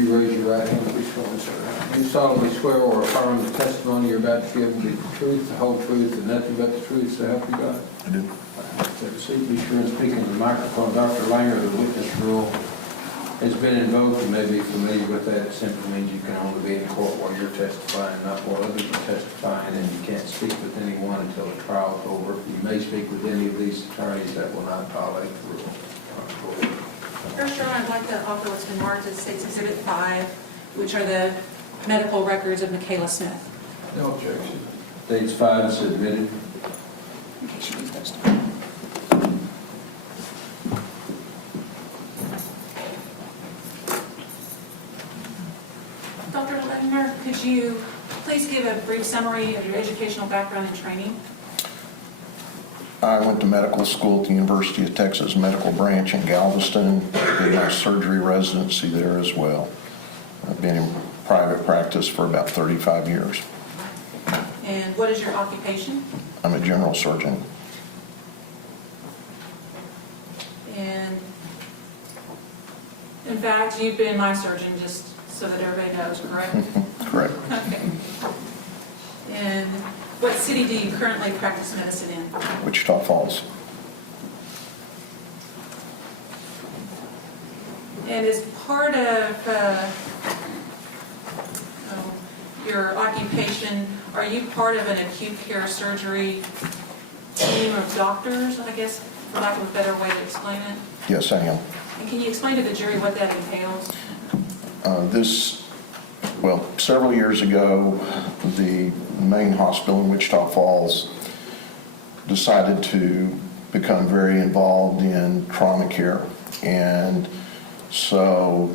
you raise your right hand, please, sir? You solemnly swear or affirm the testimony you're about to give will be the truth, the whole truth, and nothing but the truth, so help you God? I do. Have a seat. Be sure and speak into the microphone. Dr. Langner, the witness rule has been invoked. You may be familiar with that. It simply means you can only be in court while you're testifying, not while others are testifying, and you can't speak with anyone until the trial's over. You may speak with any of these attorneys. That will not violate the rule. First, Your Honor, I'd like to offer what's been marked as State's Exhibit 5, which are the medical records of Michaela Smith. No objection. State's 5 is submitted. Okay, should we post it? Dr. Langner, could you please give a brief summary of your educational background and training? I went to medical school at the University of Texas Medical Branch in Galveston, did my surgery residency there as well. I've been in private practice for about 35 years. And what is your occupation? I'm a general surgeon. And in fact, you've been my surgeon, just so that everybody knows, correct? Correct. Okay. And what city do you currently practice medicine in? Wichita Falls. And as part of your occupation, are you part of an acute care surgery team of doctors, I guess, for lack of a better way to explain it? Yes, I am. And can you explain to the jury what that entails? Several years ago, the main hospital in Wichita Falls decided to become very involved in trauma care. And so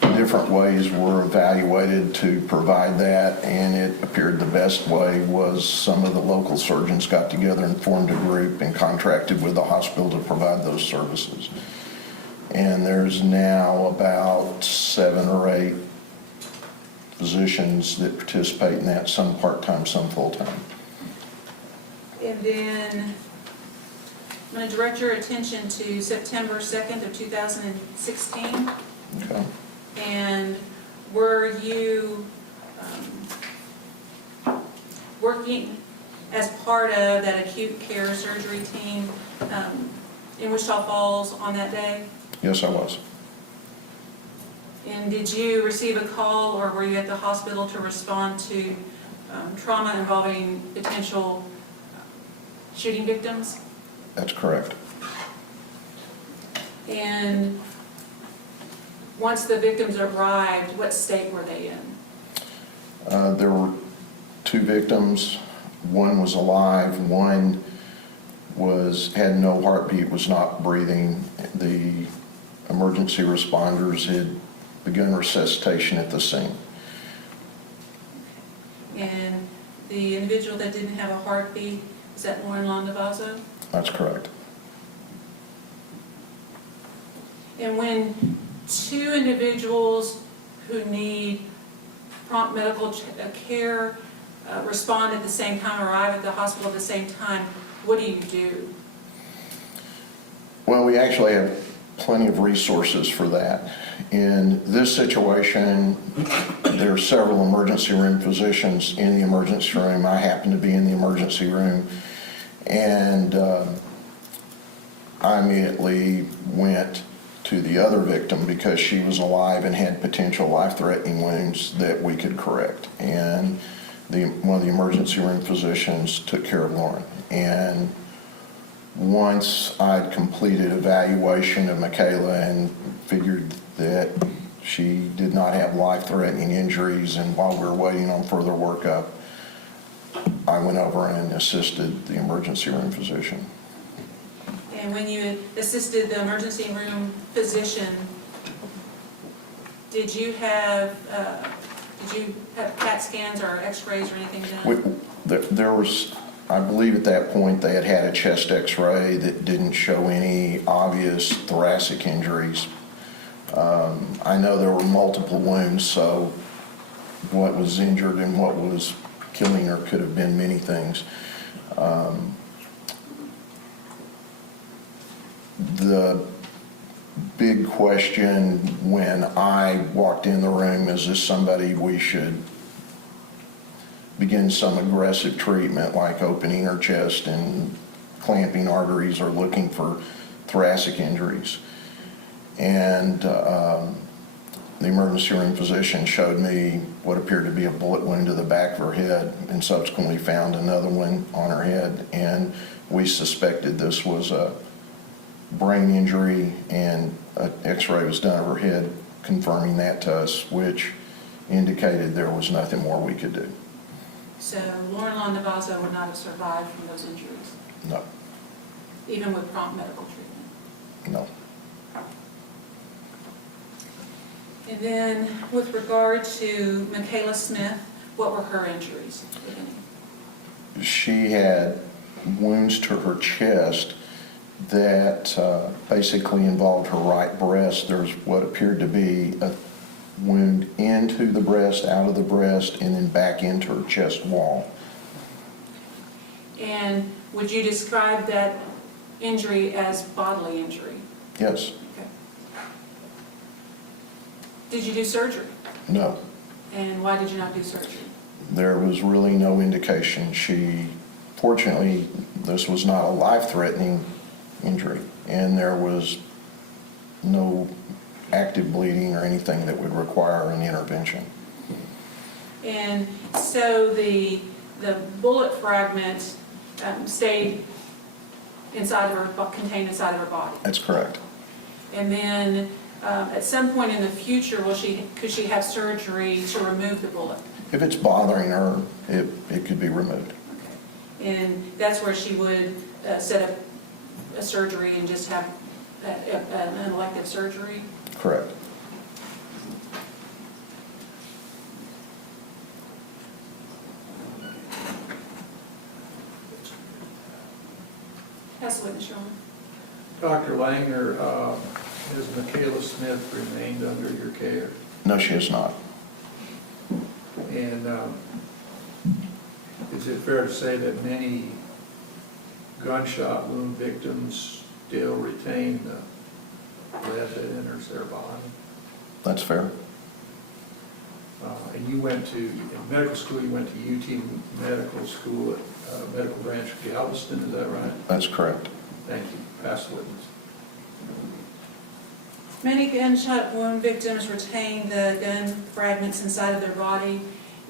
different ways were evaluated to provide that, and it appeared the best way was some of the local surgeons got together and formed a group and contracted with the hospital to provide those services. And there's now about 7 or 8 physicians that participate in that, some part-time, some full-time. And then I'm going to direct your attention to September 2nd of 2016. Okay. And were you working as part of that acute care surgery team in Wichita Falls on that day? Yes, I was. And did you receive a call, or were you at the hospital to respond to trauma involving potential shooting victims? That's correct. And once the victims arrived, what state were they in? There were 2 victims. One was alive. One had no heartbeat, was not breathing. The emergency responders had begun resuscitation at the scene. And the individual that didn't have a heartbeat, is that Lauren Landavazo? That's correct. And when 2 individuals who need prompt medical care respond at the same time, arrive at the hospital at the same time, what do you do? Well, we actually have plenty of resources for that. In this situation, there are several emergency room physicians in the emergency room. I happen to be in the emergency room, and I immediately went to the other victim because she was alive and had potential life-threatening wounds that we could correct. And one of the emergency room physicians took care of Lauren. And once I'd completed evaluation of Michaela and figured that she did not have life-threatening injuries, and while we were waiting on further workup, I went over and assisted the emergency room physician. And when you assisted the emergency room physician, did you have CAT scans or x-rays or anything done? There was, I believe at that point they had had a chest x-ray that didn't show any obvious thoracic injuries. I know there were multiple wounds, so what was injured and what was killing her could have been many things. The big question when I walked in the room, is this somebody we should begin some aggressive treatment like opening her chest and clamping arteries or looking for thoracic injuries? And the emergency room physician showed me what appeared to be a bullet wound to the back of her head and subsequently found another one on her head. And we suspected this was a brain injury, and an x-ray was done of her head confirming that to us, which indicated there was nothing more we could do. So Lauren Navazo would not have survived from those injuries, No, even with prompt medical treatment. no. And then with regard to Michaela Smith, what were her injuries, if any? She had wounds to her chest that basically involved her right breast. There's what appeared to be a wound into the breast, out of the breast, and then back into her chest wall. And would you describe that injury as bodily injury? Yes. Okay. Did you do surgery? No. And why did you not do surgery? There was really no indication. Fortunately, this was not a life-threatening injury, and there was no active bleeding or anything that would require an intervention. And so the bullet fragment stayed inside of her, contained inside of her body. That's correct. And then at some point in the future, could she have surgery to remove the bullet? If it's bothering her, it could be removed. Okay. And that's where she would set up a surgery and just have an elective surgery? Correct. That's the witness, Your Honor. Dr. Langner, has Michaela Smith remained under your care? No, she is not. And is it fair to say that many gunshot wound victims still retain the lead that enters their body? That's fair. And you went to, in medical school, you went to UT Medical School at Medical Branch of Galveston, is that right? That's correct. Thank you. Pass the witness. Many gunshot wound victims retain the gun fragments inside of their body.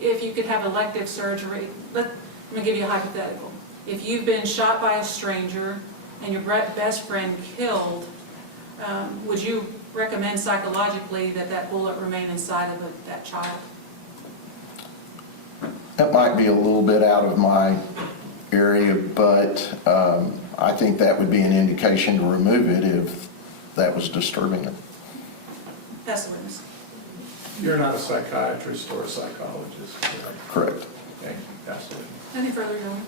If you could have elective surgery, let me give you a hypothetical. If you've been shot by a stranger and your best friend killed, would you recommend psychologically that that bullet remain inside of that child? That might be a little bit out of my area, but I think that would be an indication to remove it if that was disturbing it. That's the witness. You're not a psychiatrist or a psychologist, correct? Correct. Thank you. Pass the witness. Any further, Your Honor?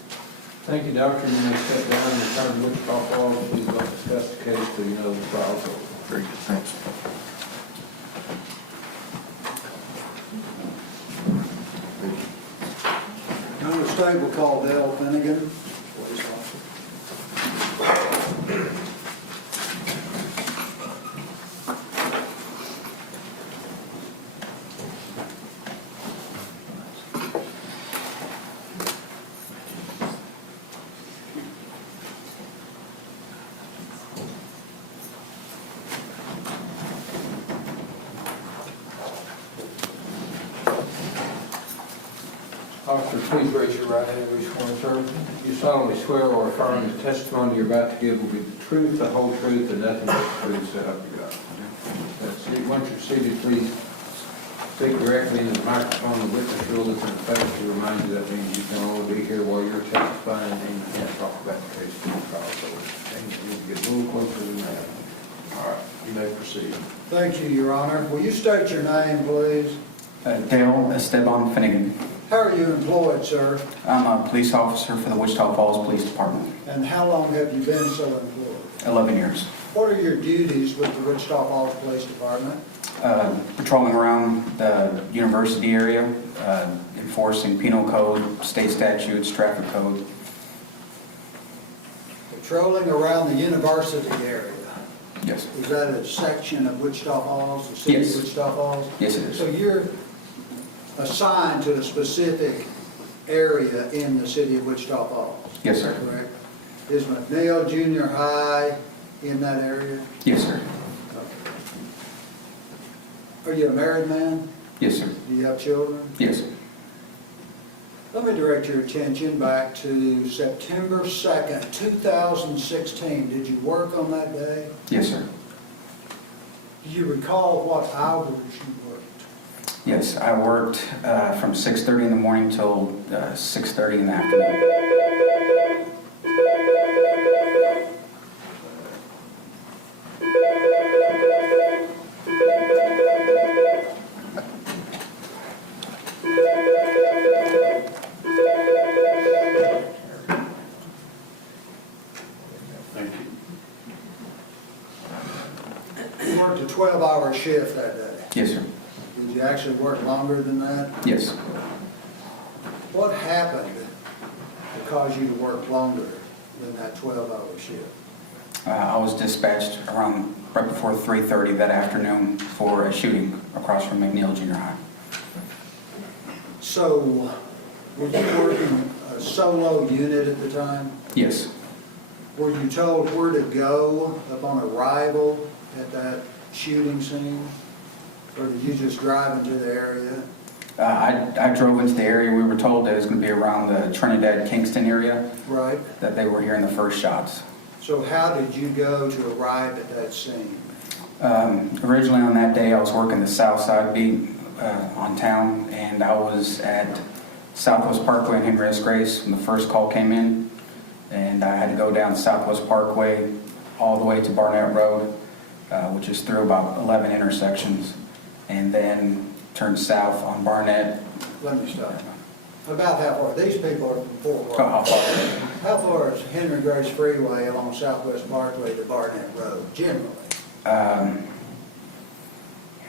Thank you, Doctor. You may step down and return to Wichita Falls. Please don't discuss the case till you know the trial's over. Very good. Thanks. Constable Caldell Finnegan, police officer. Officer, please raise your right hand and swear to serve. You solemnly swear or affirm the testimony you're about to give will be the truth, the whole truth, and nothing but the truth, so help you God. That's it. Once you're seated, please speak directly into the microphone. The witness rule is in effect to remind you that means you can only be here while you're testifying and you can't talk about the case in the trial. So you need to get a little closer than that. All right, you may proceed. Thank you, Your Honor. Will you state your name, please? Dale Esteban Finnegan. How are you employed, sir? I'm a police officer for the Wichita Falls Police Department. And how long have you been so employed? 11 years. What are your duties with the Wichita Falls Police Department? Patrolling around the university area, enforcing penal code, state statutes, traffic code. Patrolling around the university area. Yes. Is that a section of Wichita Falls, the city Yes. of Wichita Falls? Yes, it is. So you're assigned to a specific area in the city of Wichita Falls? Yes, sir. Correct? Is McNeil Junior High in that area? Yes, sir. Are you a married man? Yes, sir. Do you have children? Yes, sir. Let me direct your attention back to September 2nd, 2016. Did you work on that day? Yes, sir. Do you recall what hours you worked? Yes, I worked from 6:30 in the morning till 6:30 in the afternoon. Thank you. You worked a 12-hour shift that day. Yes, sir. Did you actually work longer than that? Yes. What happened to cause you to work longer than that 12-hour shift? I was dispatched around right before 3:30 that afternoon for a shooting across from McNeil Junior High. So, were you working a solo unit at the time? Yes. Were you told where to go upon arrival at that shooting scene? Or did you just drive into the area? I drove into the area. We were told that it was going to be around the Trinidad-Kingston area, Right. that they were hearing the first shots. So how did you go to arrive at that scene? Originally on that day, I was working the south side beat on town, and I was at Southwest Parkway in Henry S. Grace when the first call came in, and I had to go down Southwest Parkway all the way to Barnett Road, which is through about 11 intersections, and then turn south on Barnett. Let me stop. About how far? These people are from Fort Worth. How far? How far is Henry Grace Freeway along Southwest Parkway to Barnett Road, generally?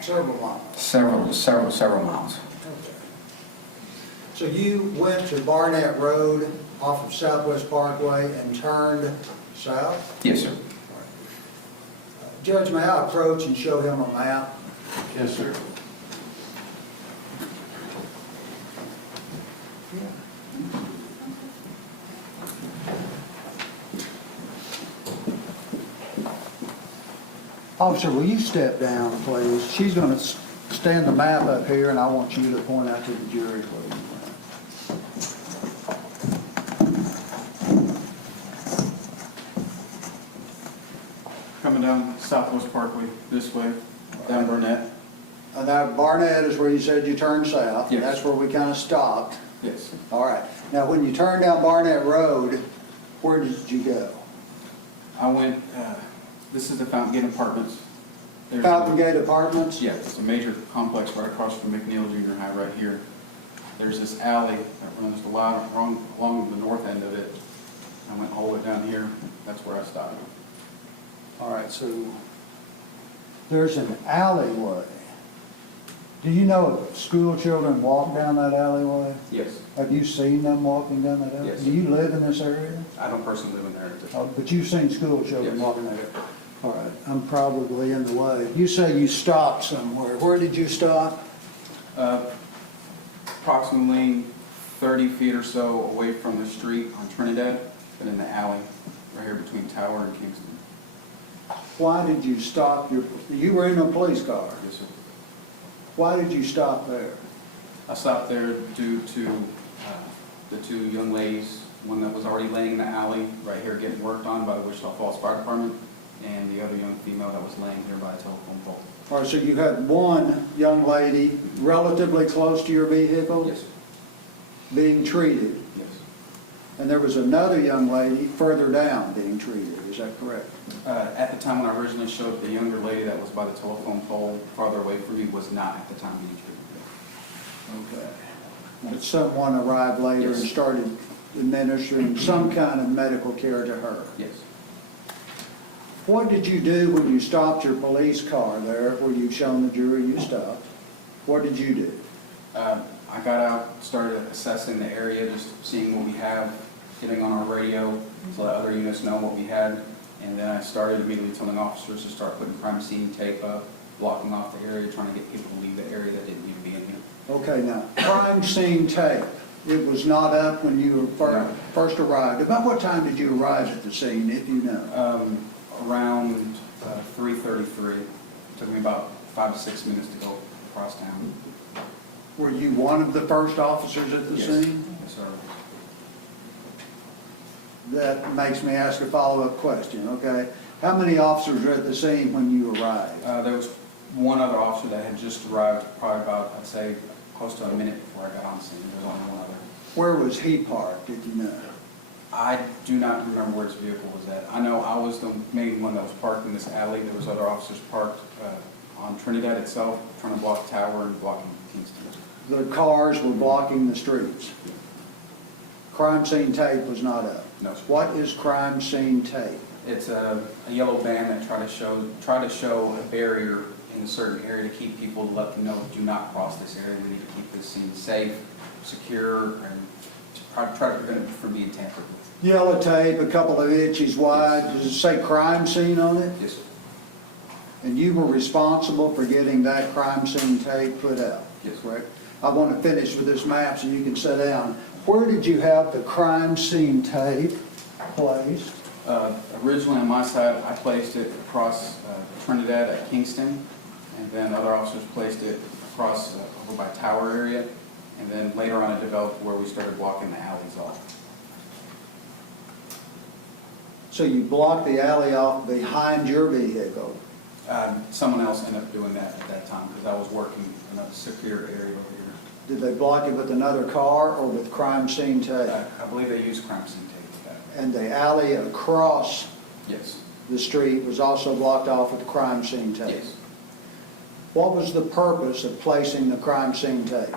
Several miles. Several miles. Okay. So you went to Barnett Road off of Southwest Parkway and turned south? Yes, sir. Judge, may I approach and show him a map? Yes, sir. Officer, will you step down, please? She's going to stand the map up here, and I want you to point out to the jury, please. Coming down Southwest Parkway this way, down Burnett. Now, Barnett is where you said you turned south. Yes. That's where we kind of stopped. Yes. All right. Now, when you turned down Barnett Road, where did you go? I went, this is the Fountain Gate Apartments. There's- Fountain Gate Apartments? Yeah, it's a major complex right across from McNeil Junior High right here. There's this alley that runs along the north end of it. I went all the way down here. That's where I stopped. All right, so there's an alleyway. Do you know if school children walk down that alleyway? Yes. Have you seen them walking down that alleyway? Yes. Do you live in this area? I don't personally live in there. Oh, but you've seen school children Yes. walking there? All right, I'm probably in the way. You say you stopped somewhere. Where did you stop? Approximately 30 feet or so away from the street on Trinidad, and in the alley right here between Tower and Kingston. Why did you stop you were in a police car. Yes, sir. Why did you stop there? I stopped there due to the two young ladies, one that was already laying in the alley right here getting worked on by the Wichita Falls Fire Department, and the other young female that was laying here by a telephone pole. All right, so you had one young lady relatively close to your vehicle Yes, sir. being treated, Yes. and there was another young lady further down being treated. Is that correct? At the time when I originally showed, the younger lady that was by the telephone pole farther away from me was not at the time being treated. Okay. But someone arrived later and Yes. started administering some kind of medical care to her. Yes. What did you do when you stopped your police car there, where you've shown the jury you stopped? What did you do? I got out, started assessing the area, just seeing what we have, getting on our radio to let other units know what we had. And then I started immediately telling officers to start putting crime scene tape up, blocking off the area, trying to get people to leave the area that didn't need to be in here. Okay, now, crime scene tape, it was not up when you first arrived. About what time did you arrive at the scene, if you know? Around 3:33. Took me about 5 to 6 minutes to go across town. Were you one of the first officers at the Yes. scene? Yes, sir. That makes me ask a follow-up question, okay? How many officers were at the scene when you arrived? There was one other officer that had just arrived, probably about, I'd say, close to a minute before I got on scene. There was only one other. Where was he parked, if you know? I do not remember where his vehicle was at. I know I was the main one that was parked in this alley. There was other officers parked on Trinidad itself, trying to block Tower and blocking Kingston. The cars were blocking the streets. Crime scene tape was not up. No, sir. What is crime scene tape? It's a yellow band that try to show a barrier in a certain area to keep people, to let them know, do not cross this area. We need to keep this scene safe, secure, and try to prevent it from being tampered with. Yellow tape, a couple of inches wide. Does it say crime scene on it? Yes, sir. And you were responsible for getting that crime scene tape put out? Yes. Correct? I want to finish with this map so you can sit down. Where did you have the crime scene tape placed? Originally on my side, I placed it across Trinidad at Kingston, and then other officers placed it across over by Tower area, and then later on it developed where we started blocking the alleys off. So you blocked the alley off behind your vehicle. Someone else ended up doing that at that time because I was working in a secure area over here. Did they block it with another car or with crime scene tape? I believe they used crime scene tape with that. And the alley across Yes. the street was also blocked off with crime scene tape? Yes. What was the purpose of placing the crime scene tape?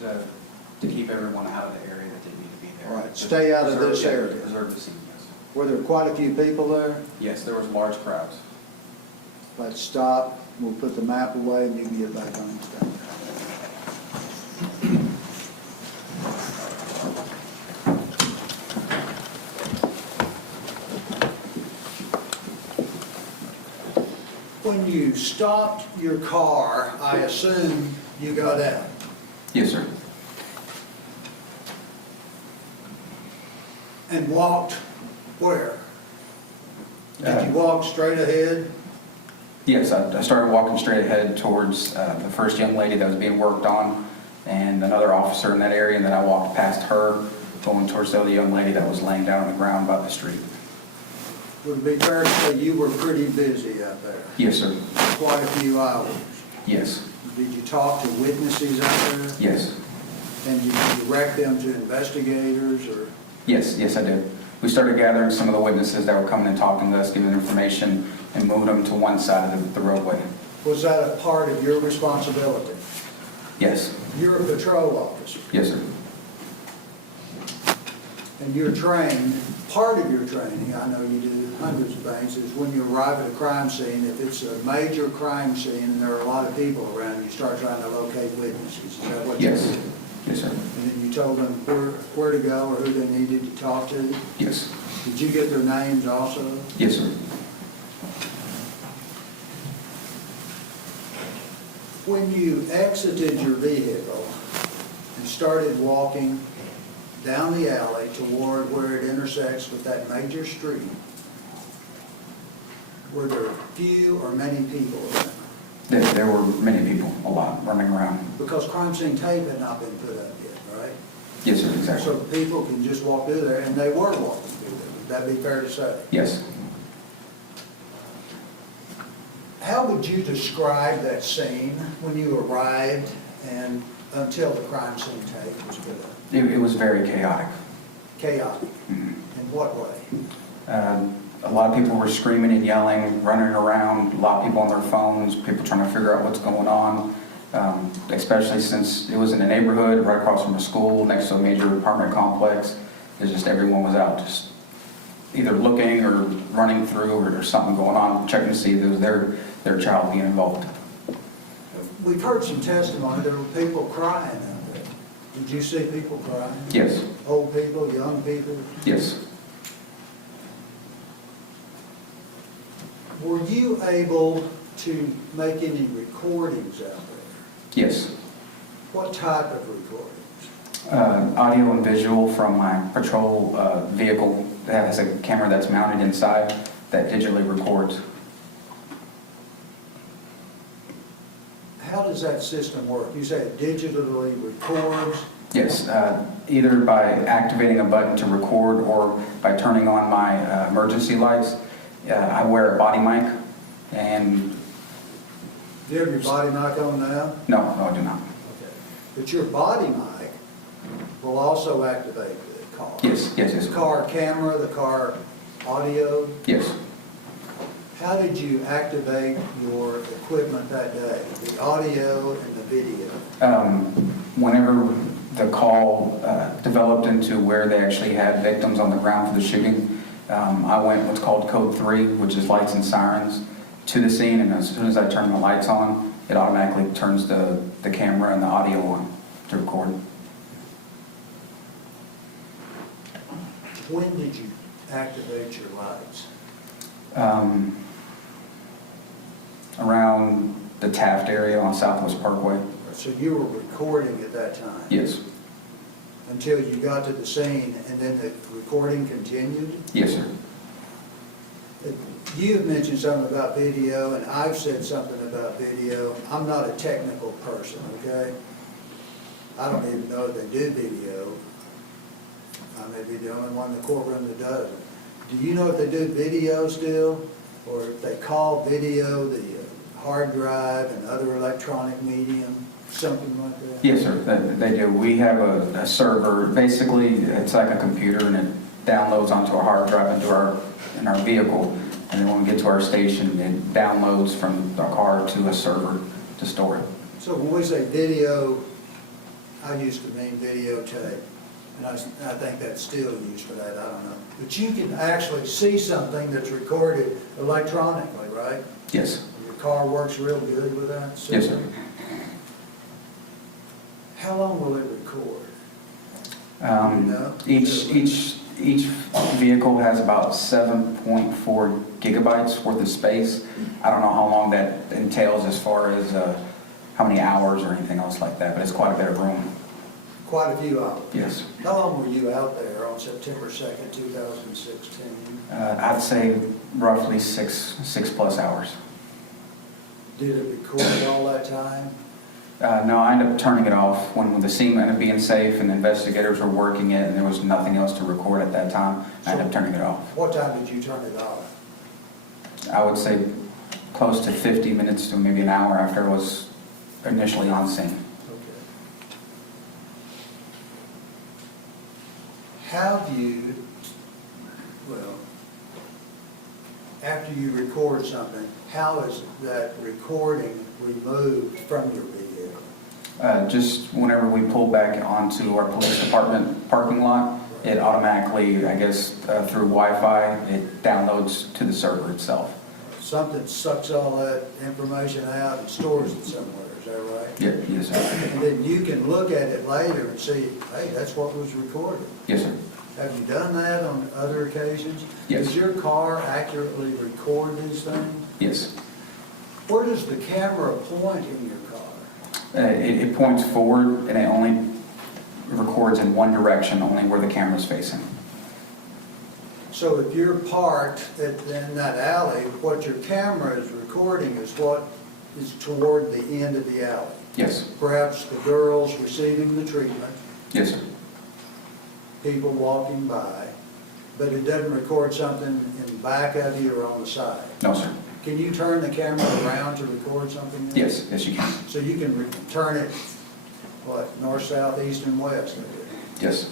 To keep everyone out of the area that didn't need to be there. Right, stay out of this area. Preserve the scene, yes. Were there quite a few people there? Yes, there was large crowds. Let's stop. We'll put the map away and you can get back on the stand. When you stopped your car, I assume you got out. Yes, sir. And walked where? Did you walk straight ahead? Yes, I started walking straight ahead towards the first young lady that was being worked on and another officer in that area, and then I walked past her going towards the other young lady that was laying down on the ground by the street. Would it be fair to say you were pretty busy out there? Yes, sir. Quite a few hours. Yes. Did you talk to witnesses out there? Yes. And did you direct them to investigators or? Yes, I did. We started gathering some of the witnesses that were coming and talking to us, giving information, and moved them to one side of the roadway. Was that a part of your responsibility? Yes. You're a patrol officer, Yes, sir. and you're trained, part of your training, I know you do hundreds of things, is when you arrive at a crime scene, if it's a major crime scene and there are a lot of people around, you start trying to locate witnesses. Is that what you Yes. did? Yes, sir. And then you told them where to go or who they needed to talk to? Yes. Did you get their names also? Yes, sir. When you exited your vehicle and started walking down the alley toward where it intersects with that major street, were there few or many people around? There were many people, a lot, running around. Because crime scene tape had not been put up yet, right? Yes, sir, exactly. So people can just walk through there, and they were walking through there. Would that be fair to say? Yes. How would you describe that scene when you arrived and until the crime scene tape was put up? It was very chaotic. Chaotic. Mhm. In what way? A lot of people were screaming and yelling, running around, a lot of people on their phones, people trying to figure out what's going on, especially since it was in a neighborhood right across from a school next to a major apartment complex. It's just everyone was out just either looking or running through or there's something going on, checking to see if it was their child being involved. We've heard some testimony, there were people crying out there. Did you see people crying? Yes, Old people, young people? yes. Were you able to make any recordings out there? Yes. What type of recordings? Audio and visual from my patrol vehicle that has a camera that's mounted inside that digitally records. How does that system work? You say it digitally records? Yes, either by activating a button to record or by turning on my emergency lights. I wear a body mic, and Do you have your body mic on now? no, I do not. Okay. But your body mic will also activate the car? Yes, yes, yes. The car camera, the car audio? Yes. How did you activate your equipment that day? The audio and the video? Whenever the call developed into where they actually had victims on the ground for the shooting, I went what's called code 3, which is lights and sirens, to the scene, and as soon as I turn the lights on, it automatically turns the camera and the audio on to record. When did you activate your lights? Around the Taft area on Southwest Parkway. So you were recording at that time? Yes. Until you got to the scene, and then the recording continued? Yes, sir. You have mentioned something about video, and I've said something about video. I'm not a technical person, okay? I don't even know if they do video. I may be the only one in the courtroom that doesn't. Do you know if they do video still? Or if they call video the hard drive and other electronic medium, something like that? Yes, sir, they do. We have a server. Basically, it's like a computer, and it downloads onto a hard drive in our vehicle. And then when we get to our station, it downloads from the car to a server to store it. So when we say video, I used to mean videotape. And I think that's still used for that, I don't know. But you can actually see something that's recorded electronically, right? Yes. Your car works real good with that system? Yes, sir. How long will it record? No? Each vehicle has about 7.4 gigabytes worth of space. I don't know how long that entails as far as how many hours or anything else like that, but it's quite a bit of room. Quite a few hours. Yes. How long were you out there on September 2nd, 2016? I'd say roughly six plus hours. Did it record all that time? No, I ended up turning it off when the scene ended up being safe and the investigators were working it and there was nothing else to record at that time. I ended up turning it off. What time did you turn it off? I would say close to 50 minutes to maybe an hour after I was initially on scene. Okay. How do you, well, after you record something, how is that recording removed from your video? Just whenever we pull back onto our police department parking lot, it automatically, I guess, through Wi-Fi, it downloads to the server itself. Something sucks all that information out and stores it somewhere, is that right? Yeah, yes, sir. And then you can look at it later and see, hey, that's what was recorded. Yes, sir. Have you done that on other occasions? Yes. Does your car accurately record these things? Yes. Where does the camera point in your car? It points forward and it only records in one direction, only where the camera's facing. So if you're parked in that alley, what your camera is recording is what is toward the end of the alley. Yes. Perhaps the girls receiving the treatment, Yes, sir. people walking by, but it doesn't record something in the back of you or on the side. No, sir. Can you turn the camera around to record something? Then? Yes, yes, you can. So you can turn it, what, north, south, east, and west? Yes.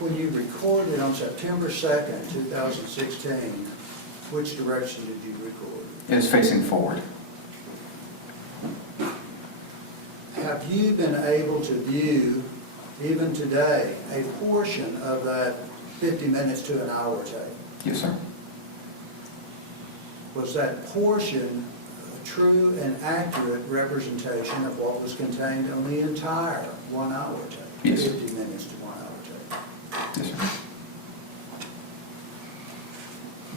When you recorded on September 2nd, 2016, which direction did you record? It is facing forward. Have you been able to view, even today, a portion of that 50 minutes to an hour tape? Yes, sir. Was that portion a true and accurate representation of what was contained on the entire 1 hour tape? Yes. 50 minutes to 1 hour tape. Yes, sir.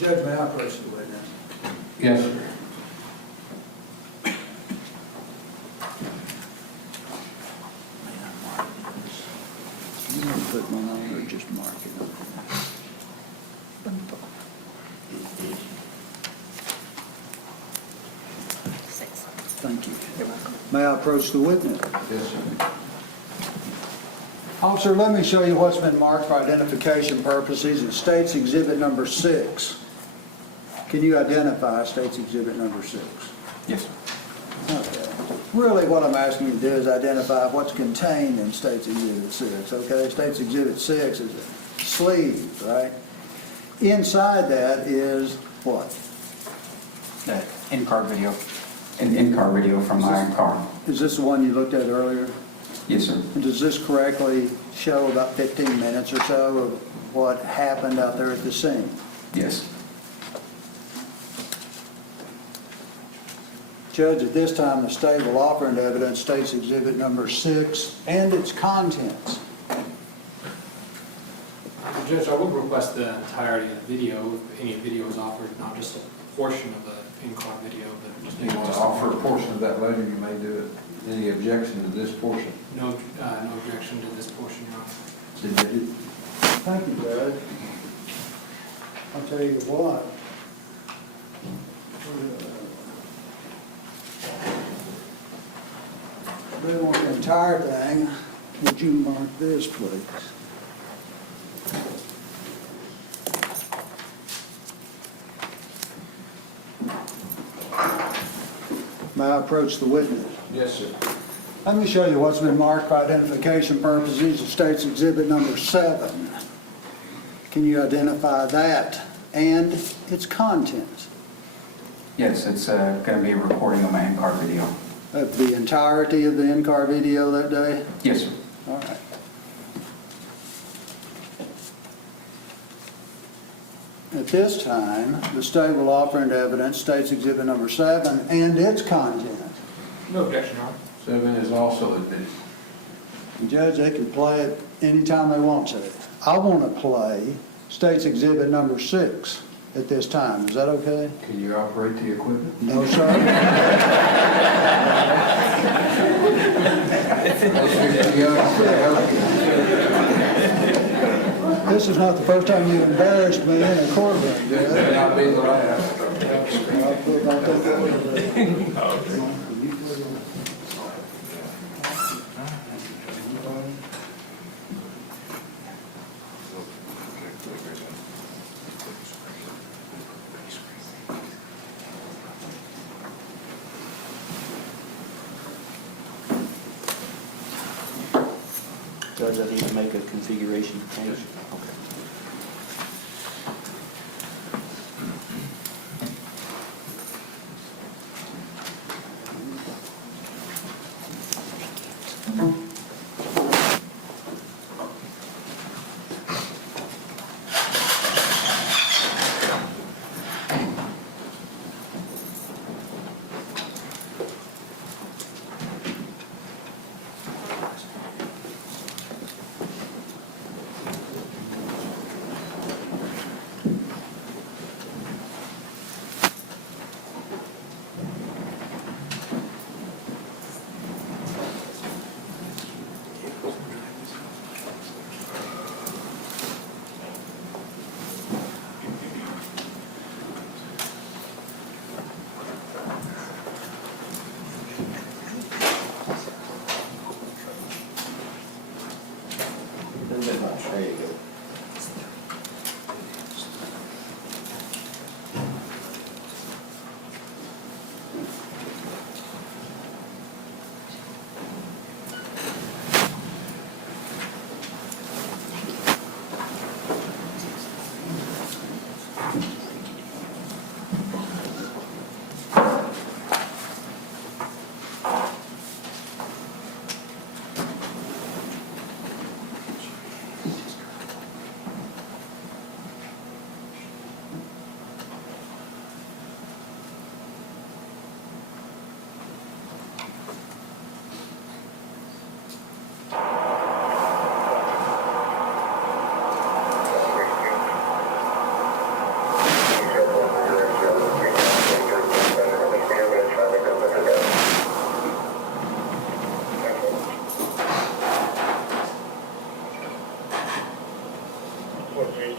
Judge, may I approach the witness? Yes, sir. You want to put one on or just mark it? Thank you. You're welcome. May I approach the witness? Yes, sir. Officer, let me show you what's been marked for identification purposes. It states Exhibit number 6. Can you identify States Exhibit number 6? Yes, sir. Okay. Really, what I'm asking you to do is identify what's contained in States Exhibit 6, okay? States Exhibit 6 is a sleeve, right? Inside that is what? The in-car video, an in-car video from my car. Is this the one you looked at earlier? Yes, sir. And does this correctly show about 15 minutes or so of what happened out there at the scene? Yes. Judge, at this time, the state will offer into evidence States Exhibit number 6 and its contents. Judge, I would request the entirety of the video, if any video is offered, not just a portion of the in-car video, but just. If you want to offer a portion of that later, you may do it. Any objection to this portion? No objection to this portion, Your Honor. Submitted. Thank you, Judge. I'll tell you what. We want the entire thing. Would you mark this, please? May I approach the witness? Yes, sir. Let me show you what's been marked for identification purposes. It states Exhibit number 7. Can you identify that and its contents? Yes, it's going to be a recording of my in-car video. Of the entirety of the in-car video that day? Yes, sir. All right. At this time, the state will offer into evidence States Exhibit number 7 and its content. No objection, Your Honor. 7 is also admitted. The judge, they can play it anytime they want to. I want to play States Exhibit number 6 at this time. Is that okay? Can you operate the equipment? No, sir. This is not the first time you embarrassed me in a courtroom, May Judge. not be the last. I'll take that with me. Judge, I need to make a configuration change.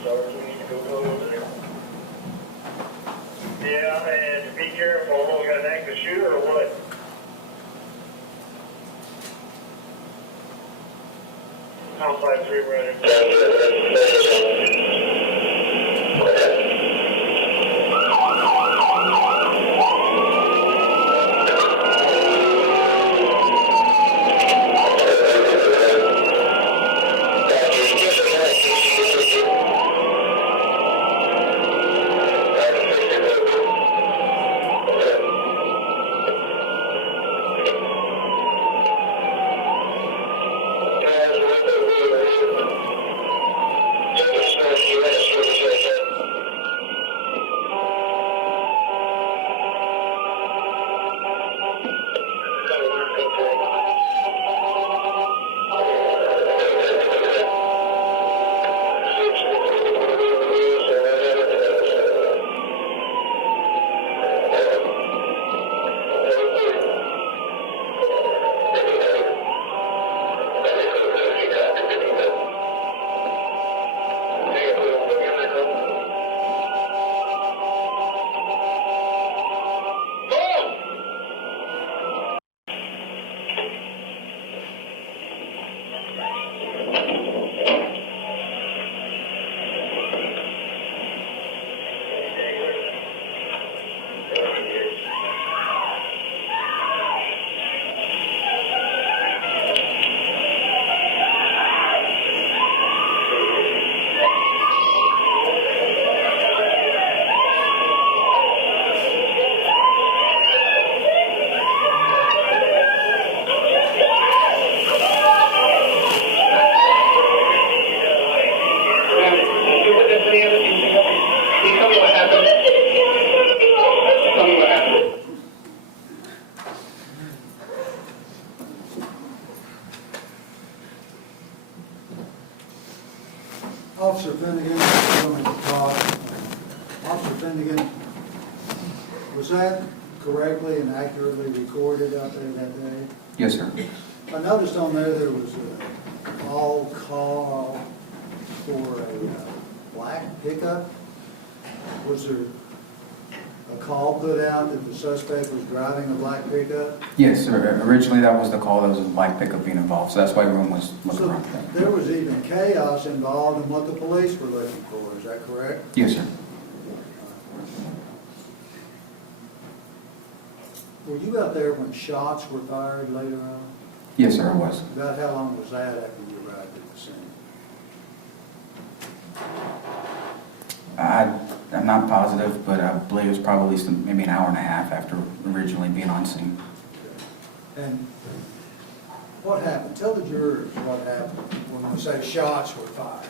Yeah, and be careful, we got an active shooter or what? Outside 3 running. Officer Finnegan, Officer Finnegan, was that correctly and accurately recorded out there that day? Yes, sir. I noticed on there was a all call for a black pickup. Was there a call put out that the suspect was driving a black pickup? Yes, sir. Originally, that was the call. That was a black pickup being involved, so that's why everyone was looking So around. there was even chaos involved in what the police were looking for, is that correct? Yes, sir. Were you out there when shots were fired later on? Yes, sir, I was. About how long was that after you arrived at the scene? I'm not positive, but I believe it was probably maybe an hour and a half after originally being on scene. And what happened? Tell the jurors what happened when we say shots were fired.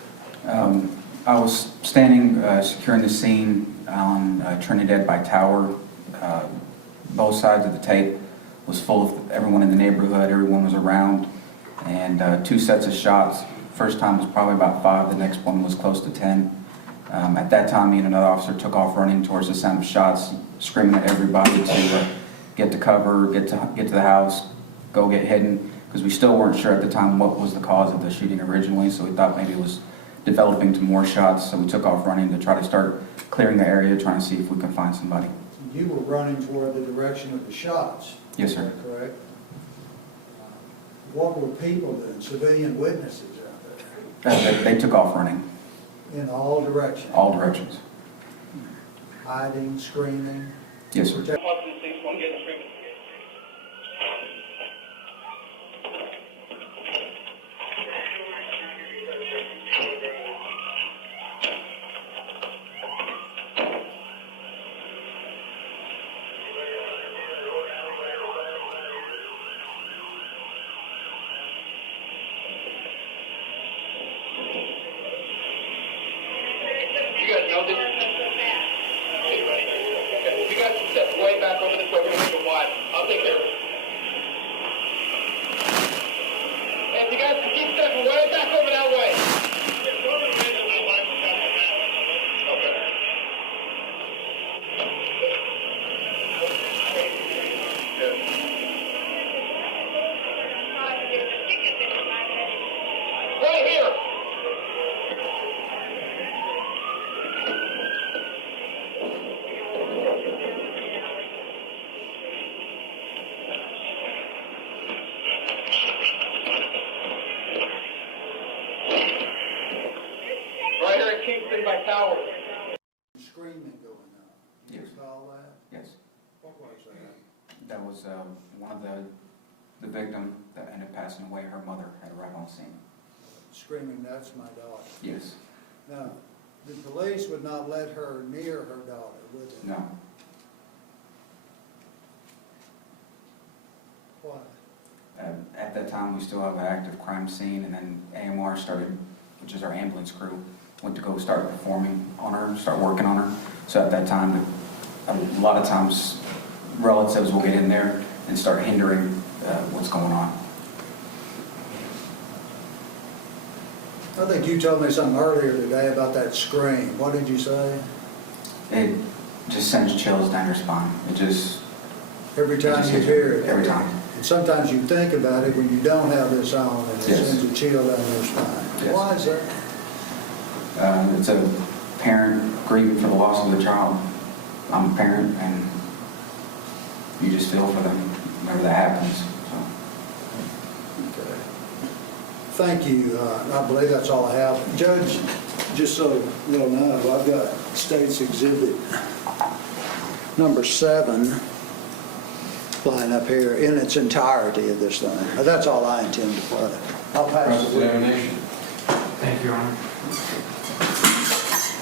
I was standing securing the scene on Trinidad by Tower. Both sides of the tape was full of everyone in the neighborhood. Everyone was around, and 2 sets of shots. First time was probably about 5. The next one was close to 10. At that time, me and another officer took off running towards the sound of shots, screaming at everybody to get to cover, get to the house, go get hidden, because we still weren't sure at the time what was the cause of the shooting originally, so we thought maybe it was developing to more shots, so we took off running to try to start clearing the area, trying to see if we could find somebody. You were running toward the direction of the shots. Yes, sir. Is that correct? What were people doing, civilian witnesses out there? They took off running, In all directions? all directions. Hiding, screaming? Yes, sir. You guys know this? We got some steps way back over this way. We're going to go wide. last hour. Screaming going on. You Yes. recall that? Yes. What was that? That was one of the victim that ended up passing away. Her mother had arrived on scene. Screaming, "That's my daughter." Yes. Now, the police would not let her near her daughter, would they? No. Why? At that time, we still have an active crime scene, and then AMR started, which is our ambulance crew, went to go start performing on her, start working on her. So at that time, a lot of times, relatives will get in there and start hindering what's going on. I think you told me something earlier today about that scream. What did you say? It just sends chills down your spine. It just... Every time just you hits hear it. every time. And sometimes you think about it when you don't have this on, and it Yes. sends a chill down your spine. Yes. Why is that? It's a parent grieving for the loss of their child. I'm a parent, and you just feel for them whenever that happens. So. Okay. Thank you. I believe that's all I have. Judge, just so you'll know, I've got State's Exhibit number 7 lying up here in its entirety of this thing. That's all I intend to play. I'll pass it. Cross-examination. Thank you, Your Honor.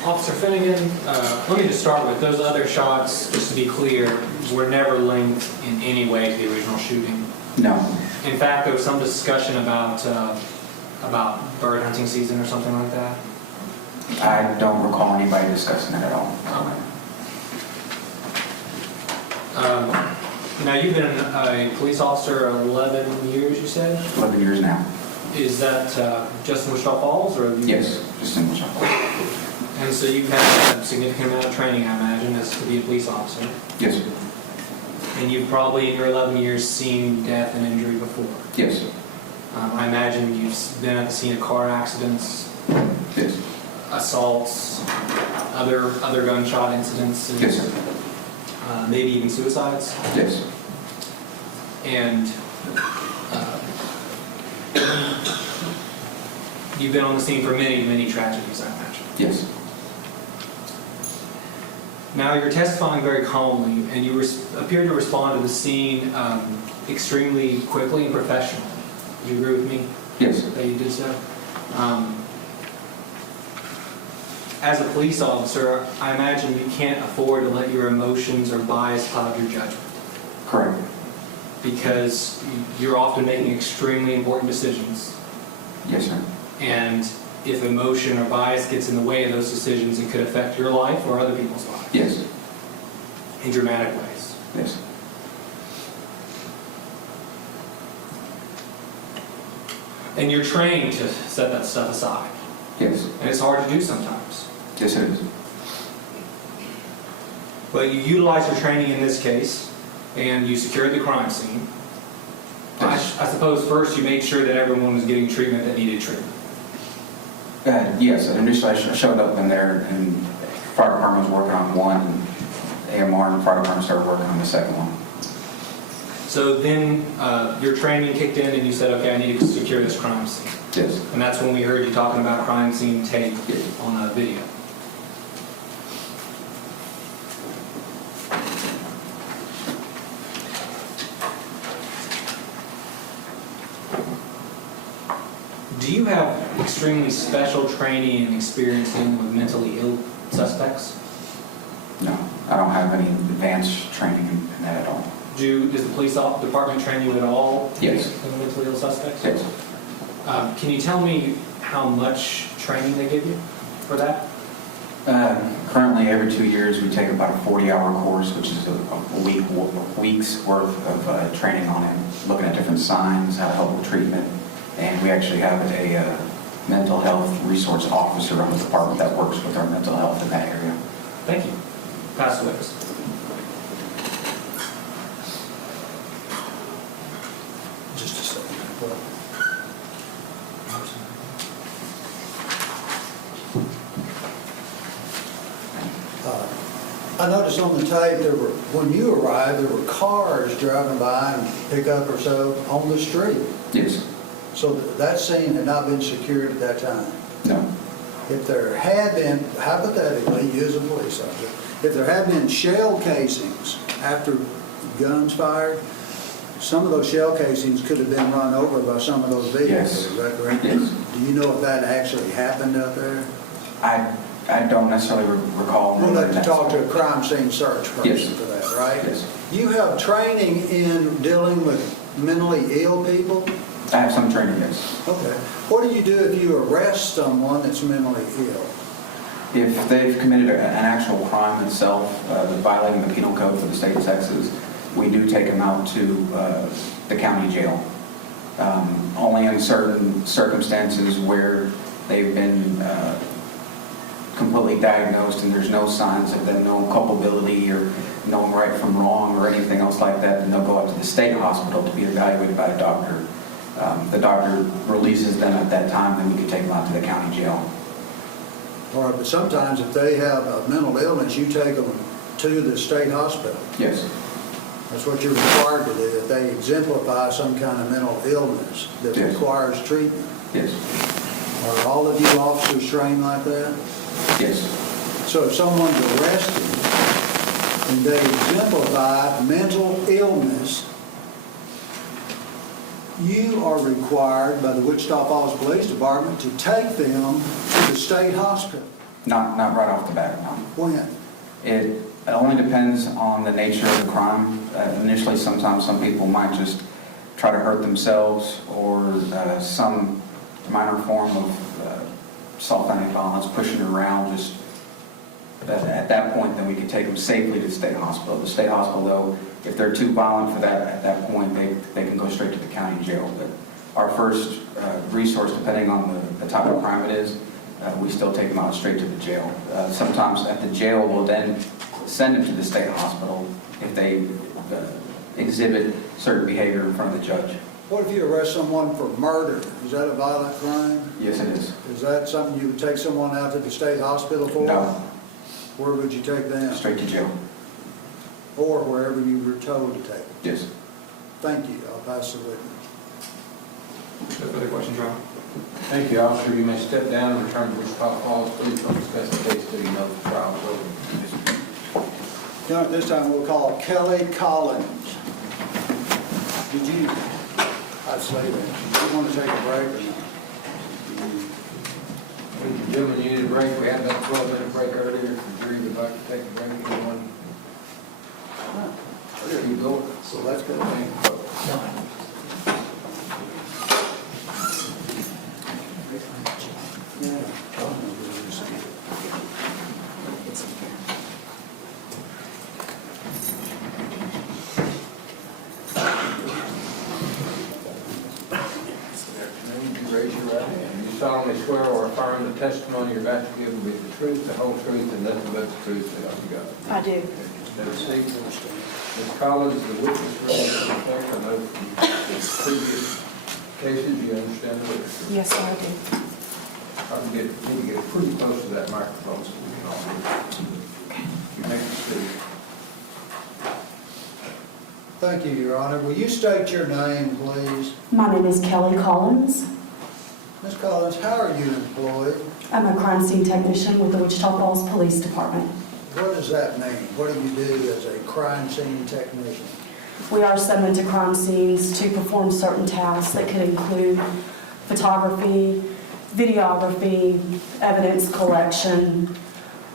Officer Finnegan, let me just start with those other shots, just to be clear, were never linked in any way to the original shooting. No. In fact, there was some discussion about bird hunting season or something like that. I don't recall anybody discussing it at all. Okay. Now, you've been a police officer 11 years, you said? 11 years now. Is that just in Wichita Falls, or? Have you... Yes, just in Wichita Falls. And so you've had a significant amount of training, I imagine, as to be a police officer. Yes. And you've probably, in your 11 years, seen death and injury before. Yes. I imagine you've been at the scene of car accidents, Yes. assaults, other gunshot incidents. Yes, sir. Maybe even suicides. Yes. And you've been on the scene for many, many tragedies, I imagine. Yes. Now, you're testifying very calmly, and you appear to respond to the scene extremely quickly and professionally. Do you agree with me? Yes. That you did so? As a police officer, I imagine you can't afford to let your emotions or bias cloud your judgment. Correct. Because you're often making extremely important decisions. Yes, sir. And if emotion or bias gets in the way of those decisions, it could affect your life or other people's lives. Yes. In dramatic ways. Yes. And you're trained to set that stuff aside. Yes. And it's hard to do sometimes. Yes, it is. But you utilize your training in this case, and you secured the crime scene. I suppose first you made sure that everyone was getting treatment that needed treatment. Yes, initially I showed up in there, and fire department was working on one, and AMR and fire department started working on the second one. So then your training kicked in, and you said, okay, I need to secure this crime scene. Yes. And that's when we heard you talking about crime scene tape on a video. Do you have extremely special training and experience dealing with mentally ill suspects? No, I don't have any advanced training in that at all. Does the police department train you at all? Yes. In mentally ill suspects? Yes. Can you tell me how much training they give you for that? Currently, every 2 years, we take about a 40-hour course, which is a week's worth of training on it, looking at different signs, how to help with treatment. And we actually have a mental health resource officer on the department that works with our mental health in that area. Thank you. Pass the witness. Just a second. I noticed on the tape when you arrived, there were cars driving by and pickup or so on the street. Yes. So that scene had not been secured at that time. No. if there had been, hypothetically, you as a police officer, if there had been shell casings after guns fired, some of those shell casings could have been run over by some of those vehicles, Yes. is that correct? Yes. Do you know if that actually happened out there? I don't necessarily recall. We'll have to talk to a crime scene search Yes. person for that, right? Yes. You have training in dealing with mentally ill people? I have some training, yes. Okay. What do you do if you arrest someone that's mentally ill? If they've committed an actual crime itself, violating the penal code for the state of Texas, we do take them out to the county jail. Only in certain circumstances where they've been completely diagnosed and there's no signs of them, no culpability or knowing right from wrong or anything else like that, then they'll go up to the state hospital to be evaluated by a doctor. The doctor releases them at that time, then we can take them out to the county jail. All right, but sometimes if they have a mental illness, you take them to the state hospital. Yes, That's what you're required to do, if they exemplify some kind of mental illness that Yes. requires treatment. yes, Are all of you officers trained like that? yes, So if someone's arrested and they exemplify mental illness, you are required by the Wichita Falls Police Department to take them to the state hospital. not right off the bat, no. When? It only depends on the nature of the crime. Initially, sometimes some people might just try to hurt themselves or some minor form of self-defense violence, pushing around. Just at that point, then we can take them safely to the state hospital. The state hospital, though, if they're too violent for that at that point, they can go straight to the county jail. But our first resource, depending on the type of crime it is, we still take them out straight to the jail. Sometimes at the jail, we'll then send them to the state hospital if they exhibit certain behavior in front of the judge. What if you arrest someone for murder? Is that a violent crime? Yes, it is. Is that something you would take someone out to the state hospital for? No, Where would you take them? straight to jail. Or wherever you were told to take them? Yes. Thank you. I'll pass the witness. No further questions, Your Honor? Thank you, officer. You may step down and return to Wichita Falls. Please don't discuss the case till you know the trial is over. Now, at this time, we'll call Kelly Collins. Did you, I'd say that, you want to take a break or not? Gentlemen, you need a break. We had that 12-minute break earlier. If the jury would like to take a break, anyone? There you go. So let's go. Raise your right hand. You solemnly swear or affirm the testimony you're about to give will be the truth, the whole truth, and nothing but the truth, so help you God. I do. Have a seat. Ms. Collins, the witness really, I know from previous cases, you understand the witness. Yes, sir, I do. I can need to get pretty close to that microphone so we can all hear. You may proceed. Thank you, Your Honor. Will you state your name, please? My name is Kelly Collins. Ms. Collins, how are you employed? I'm a crime scene technician with the Wichita Falls Police Department. What does that mean? What do you do as a crime scene technician? We are summoned to crime scenes to perform certain tasks that could include photography, videography, evidence collection,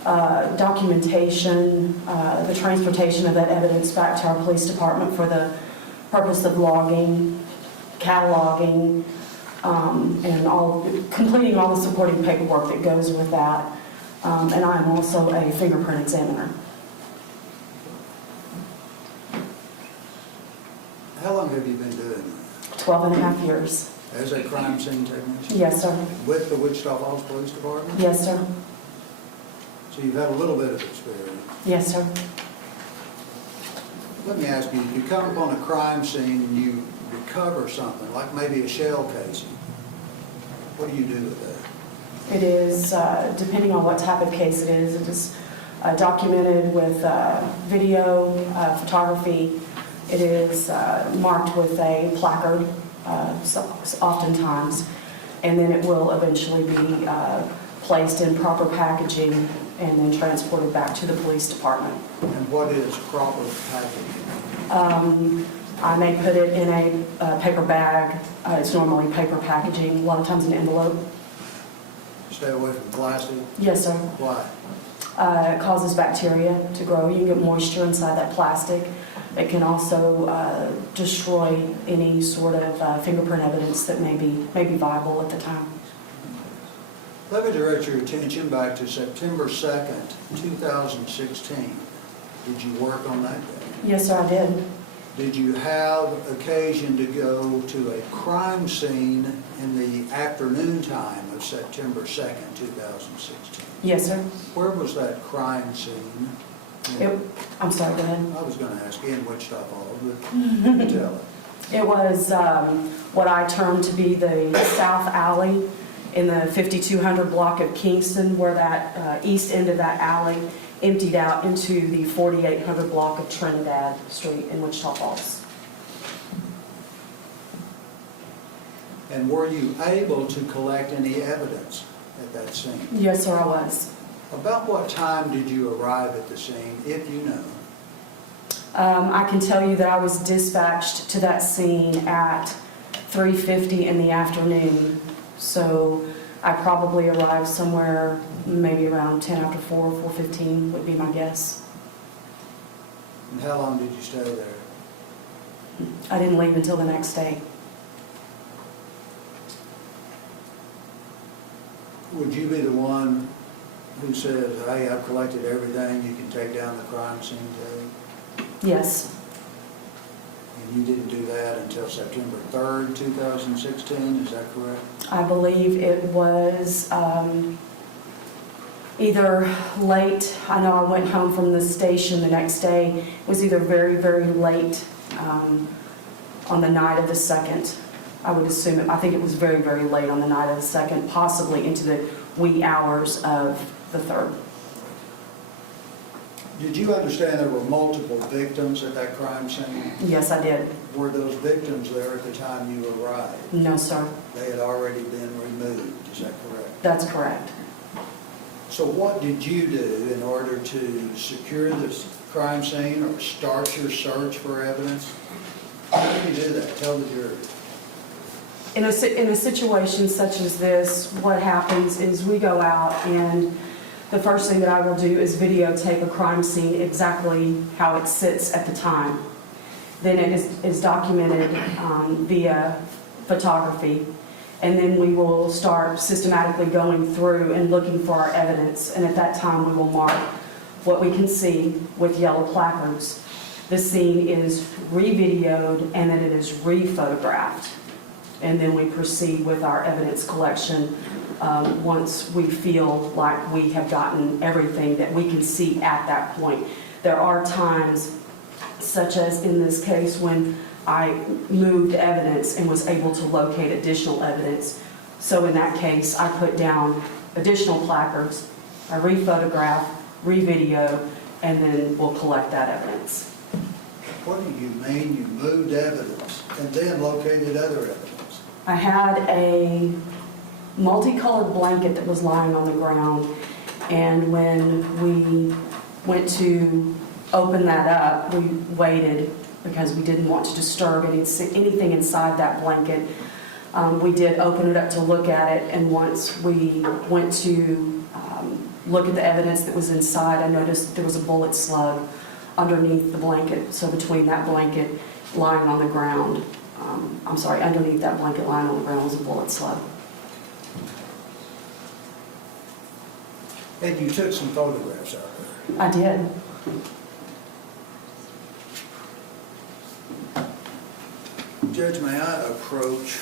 documentation, the transportation of that evidence back to our police department for the purpose of logging, cataloging, and completing all the supporting paperwork that goes with that. And I'm also a fingerprint examiner. How long have you been doing 12 and a half years. that? As a crime scene technician? Yes, sir. With the Wichita Falls Police Department? Yes, sir. So you've had a little bit of experience. Yes, sir. Let me ask you, you come upon a crime scene and you recover something, like maybe a shell casing. What do you do with that? It is, depending on what type of case it is documented with video, photography. It is marked with a placard, oftentimes, and then it will eventually be placed in proper packaging, and then transported back to the police department. And what is proper packaging? I may put it in a paper bag. It's normally paper packaging, a lot of times an envelope. Stay away from plastic? Yes, sir. Why? It causes bacteria to grow. You can get moisture inside that plastic. It can also destroy any sort of fingerprint evidence that may be viable at the time. Let me direct your attention back to September 2nd, 2016. Did you work on that day? Yes, sir, I did. Did you have occasion to go to a crime scene in the afternoon time of September 2nd, 2016? Yes, sir. Where was that crime scene? I'm sorry, go ahead. I was going to ask in Wichita Falls, but tell it. It was what I term to be the South Alley in the 5200 block of Kingston, where that east end of that alley emptied out into the 4800 block of Trinidad Street in Wichita Falls. And were you able to collect any evidence at that scene? Yes, sir, I was. About what time did you arrive at the scene, if you know? I can tell you that I was dispatched to that scene at 3:50 in the afternoon. So I probably arrived somewhere maybe around 10 after 4, 4:15 would be my guess. And how long did you stay there? I didn't leave until the next day. Would you be the one who says, hey, I've collected everything, you can take down the crime scene today? Yes. And you didn't do that until September 3rd, 2016, is that correct? I believe it was either late. I know I went home from the station the next day. It was either very, very late on the night of the 2nd. I would assume it. I think it was very, very late on the night of the 2nd, possibly into the wee hours of the 3rd. Did you understand there were multiple victims at that crime scene? Yes, I did. Were those victims there at the time you arrived? No, sir. They had already been removed, is that correct? That's correct. So what did you do in order to secure this crime scene or start your search for evidence? How did you do that? Tell the jury. In a situation such as this, what happens is we go out, and the first thing that I will do is videotape a crime scene exactly how it sits at the time. Then it is documented via photography, and then we will start systematically going through and looking for our evidence, and at that time we will mark what we can see with yellow placards. The scene is re-videoed and then it is re-photographed. And then we proceed with our evidence collection once we feel like we have gotten everything that we can see at that point. There are times, such as in this case, when I moved evidence and was able to locate additional evidence. So in that case, I put down additional placards, I re-photograph, re-video, and then we'll collect that evidence. What do you mean you moved evidence and then located other evidence? I had a multicolored blanket that was lying on the ground, and when we went to open that up, we waited because we didn't want to disturb anything inside that blanket. We did open it up to look at it, and once we went to look at the evidence that was inside, I noticed there was a bullet slug underneath the blanket, so between that blanket lying on the ground, underneath that blanket lying on the ground was a bullet slug. And you took some photographs out there. I did. Judge, may I approach?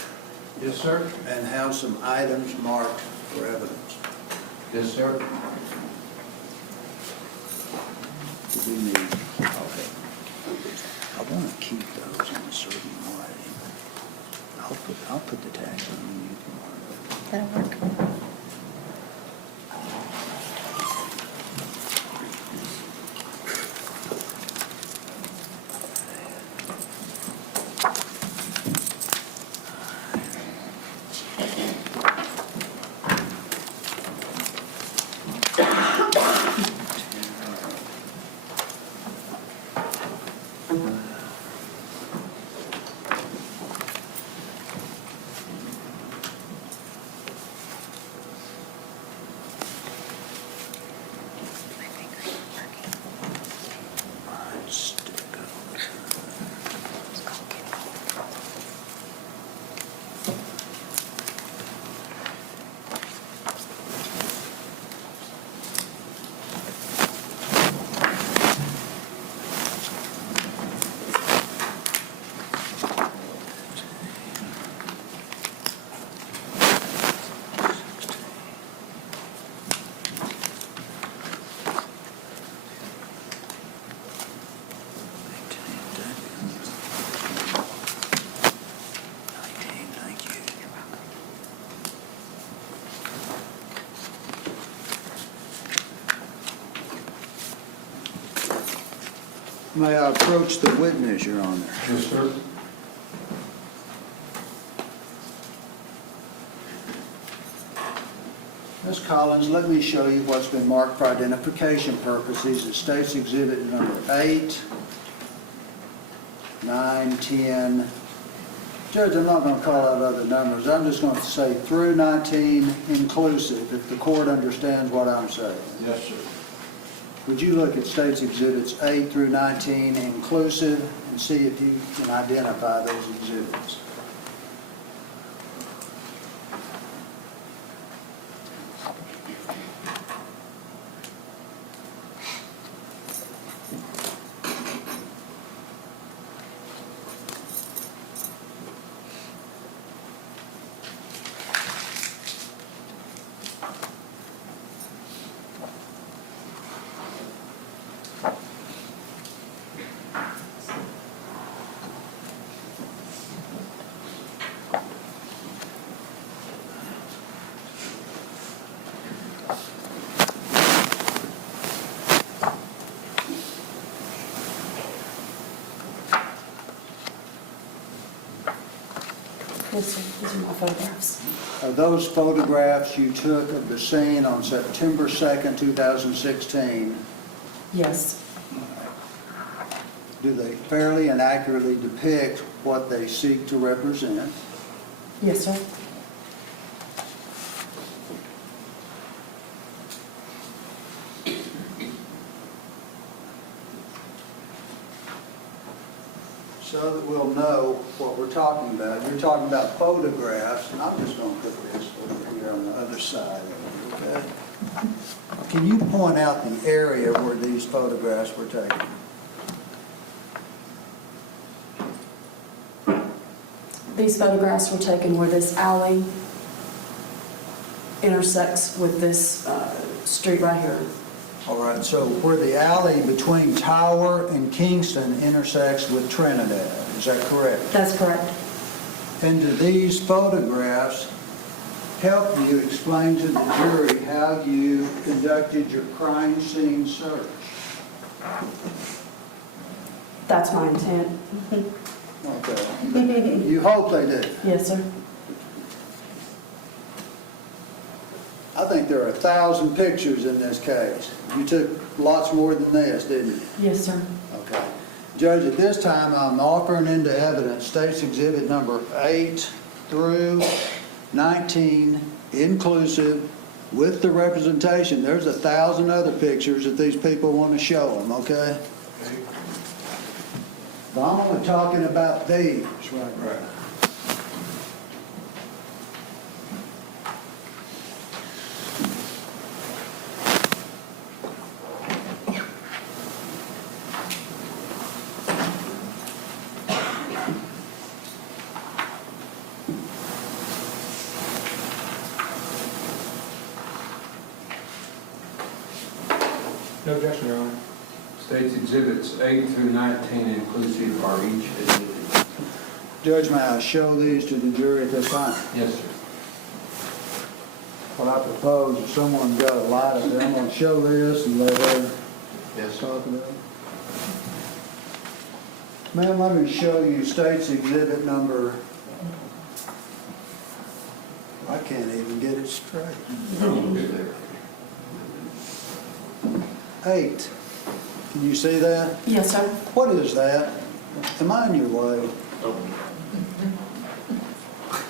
Yes, sir. And have some items marked for evidence? Yes, sir. We need, okay. I want to keep those in a certain way. I'll put the tags on and you can mark it. That'll work. May I approach the witness, Your Honor? Yes, sir. Ms. Collins, let me show you what's been marked for identification purposes. It states exhibit number 8, 9, 10. Judge, I'm not going to call out other numbers. I'm just going to say through 19 inclusive, if the court understands what I'm saying. Yes, sir. Would you look at states exhibits 8 through 19 inclusive and see if you can identify those exhibits? Yes, sir. These are my photographs. Are those photographs you took of the scene on September 2nd, 2016, Yes. do they fairly and accurately depict what they seek to represent? Yes, sir. So that we'll know what we're talking about. You're talking about photographs, and I'm just going to put this over here on the other side of it, okay? Can you point out the area where these photographs were taken? These photographs were taken where this alley intersects with this street right here. All right, so where the alley between Tower and Kingston intersects with Trinidad, is that correct? That's correct. And do these photographs help you explain to the jury how you conducted your crime scene search? That's my intent. Okay. You hope they do. Yes, sir. I think there are 1,000 pictures in this case. You took lots more than this, didn't you? Yes, sir. Okay. Judge, at this time, I'm offering into evidence State's Exhibit number 8 through 19, inclusive, with the representation. There's 1,000 other pictures that these people want to show them, okay? But I'm only talking about these right now. No objection, Your Honor. States exhibits 8 through 19 inclusive are each admitted. Judge, may I show these to the jury at this time? Yes, sir. What I propose, if someone's got a light up there, I'm going to show this and let her talk about it. Ma'am, let me show you State's Exhibit number, I can't even get it straight. 8. Can you see that? Yes, sir. What is that? Am I in your way?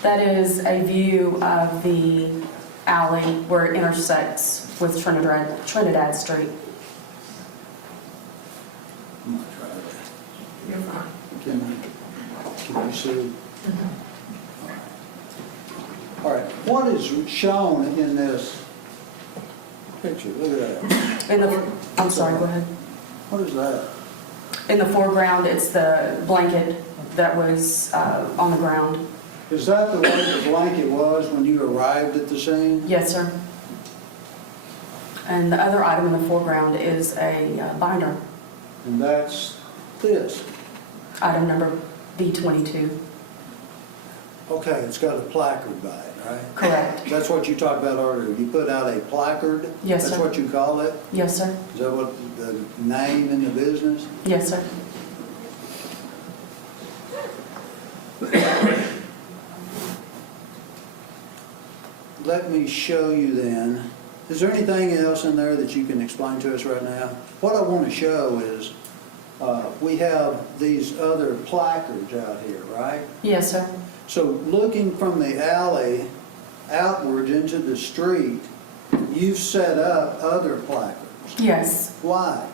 That is a view of the alley where it intersects with Trinidad Street. I'm going to try that. You're fine. Can you see? All right. What is shown in this picture? Look at that. I'm sorry, go ahead. What is that? In the foreground, it's the blanket that was on the ground. Is that the way the blanket was when you arrived at the scene? Yes, sir. And the other item in the foreground is a binder, And that's this. item number B22. Okay, it's got a placard by it. right? Correct. That's what you talked about earlier. You put out a placard? Yes, sir. That's what you call it? Yes, sir. Is that what the name in the business? Yes, sir. Let me show you then. Is there anything else in there that you can explain to us right now? What I want to show is, we have these other placards out here, right? Yes, sir. So looking from the alley outwards into the street, you've set up other placards. Yes, Why?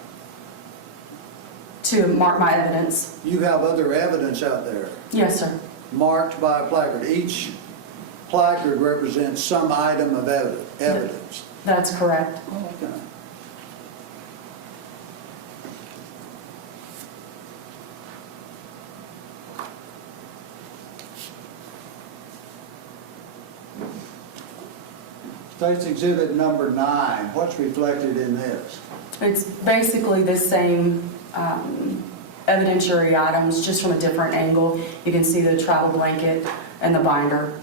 to mark my evidence. You have other evidence out there Yes, sir. marked by a placard. Each placard represents some item of evidence. That's correct. Okay. State's Exhibit number 9, what's reflected in this? It's basically the same evidentiary items, just from a different angle. You can see the travel blanket and the binder.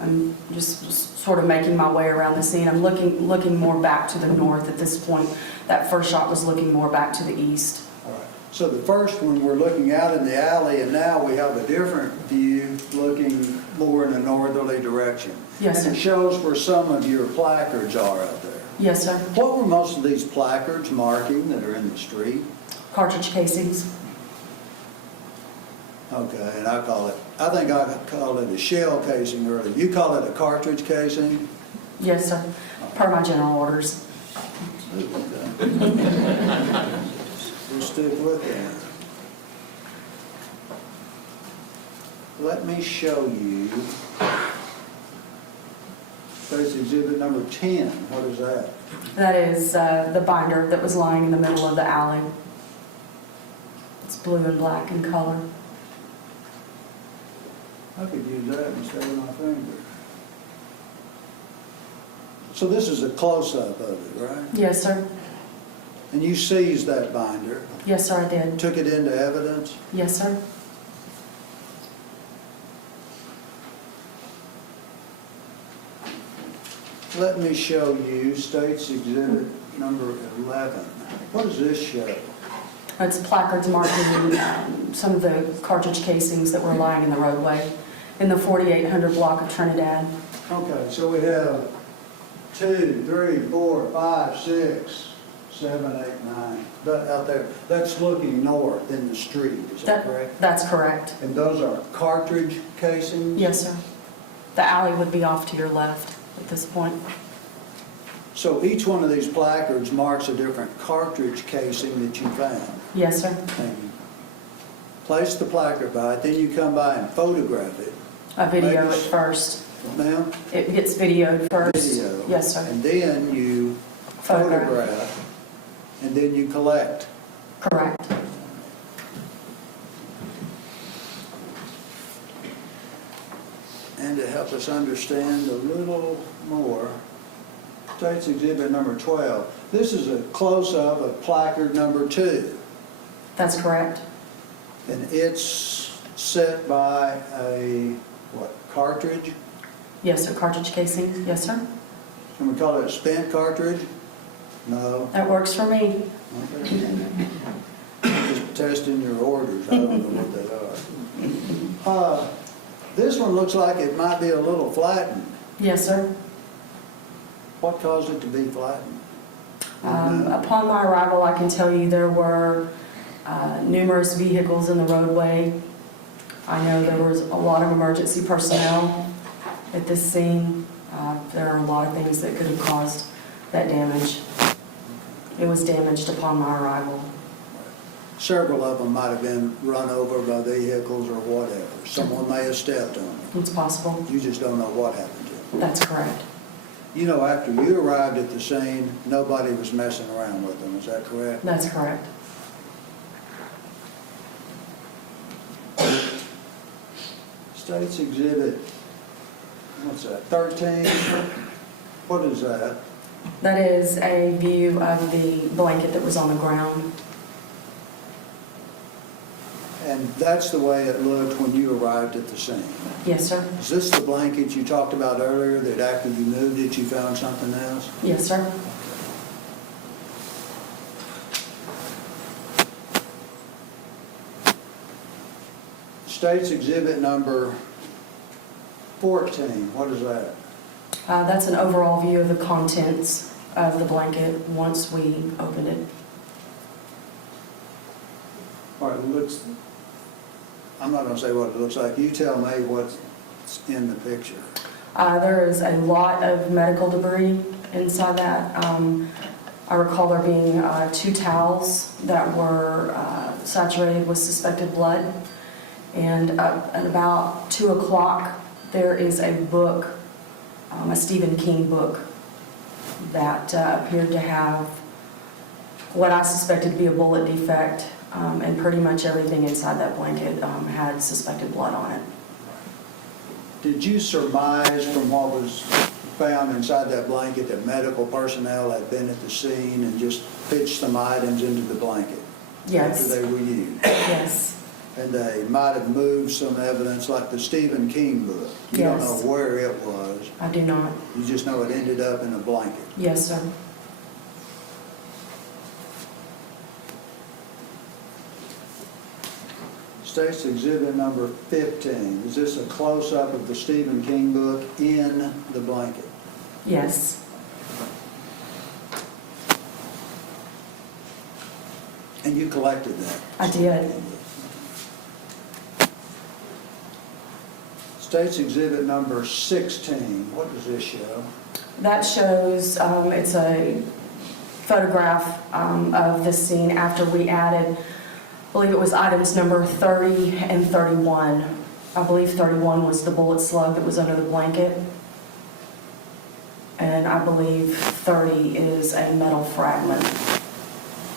I'm just sort of making my way around the scene. I'm looking more back to the north at this point. That first shot was looking more back to the east. All right. So the first one, we're looking out in the alley, and now we have a different view looking more in a northerly direction. Yes, And it sir. shows where some of your placards are out there. Yes, sir. What were most of these placards marking that are in the street? Cartridge casings. Okay, and I think I called it a shell casing earlier. You call it a cartridge casing? Yes, sir. Per my general orders. Okay. We'll stick with that. Let me show you State's Exhibit number 10. What is that? That is the binder that was lying in the middle of the alley. It's blue and black in color. I could use that instead of my finger. So this is a close-up of it, right? Yes, sir. And you seized that binder, Yes, sir, I did. took it into evidence? Yes, sir. Let me show you State's Exhibit number 11. What does this show? It's placards marking some of the cartridge casings that were lying in the roadway in the 4800 block of Trinidad. Okay, so we have 2, 3, 4, 5, 6, 7, 8, 9. That out there, that's looking north in the street, is that correct? That's correct. And those are cartridge casings? Yes, sir. The alley would be off to your left at this point. So each one of these placards marks a different cartridge casing that you found. Yes, sir. And you place the placard by it, then you come by and photograph it. I video Maybe- it first. Ma'am? It gets videoed first. Video. Yes, sir. And then you photograph, and then you collect. Correct. And to help us understand a little more, State's Exhibit number 12. This is a close-up of placard number 2. That's correct. And it's set by a, what, cartridge? Yes, sir. Cartridge casing. Yes, sir. Can we call it a spent cartridge? No. That works for me. Okay. Just testing your orders. I don't know what they are. This one looks like it might be a little flattened. Yes, sir. What caused it to be flattened? Upon my arrival, I can tell you there were numerous vehicles in the roadway. I know there was a lot of emergency personnel at this scene. There are a lot of things that could have caused that damage. It was damaged upon my arrival. Several of them might have been run over by vehicles or whatever. Someone may have stepped on them. It's possible. You just don't know what happened to them. That's correct. You know, after you arrived at the scene, nobody was messing around with them. Is that correct? That's correct. State's Exhibit, what's that, 13? What is that? That is a view of the blanket that was on the ground. And that's the way it looked when you arrived at the scene. Yes, sir. Is this the blanket you talked about earlier, that after you moved it, you found something else? Yes, sir. State's exhibit number 14, what is that? That's an overall view of the contents of the blanket once we opened it. All right, it looks, I'm not gonna say what it looks like. You tell me what's in the picture. There is a lot of medical debris inside that. I recall there being 2 towels that were saturated with suspected blood. And at about 2 o'clock, there is a book, a Stephen King book, that appeared to have what I suspected to be a bullet defect, and pretty much everything inside that blanket had suspected blood on it. Did you surmise from what was found inside that blanket that medical personnel had been at the scene and just pitched some items into the blanket? Yes. After they were used? Yes. And they might have moved some evidence like the Stephen King book. You don't Yes. know where it was. I do not. You just know it ended up in a blanket. Yes, sir. State's exhibit number 15. Is this a close-up of the Stephen King book in the blanket? Yes. And you collected that? I did. State's exhibit number 16. What does this show? That shows, it's a photograph of the scene after we added, I believe it was items number 30 and 31. I believe 31 was the bullet slug that was under the blanket. And I believe 30 is a metal fragment.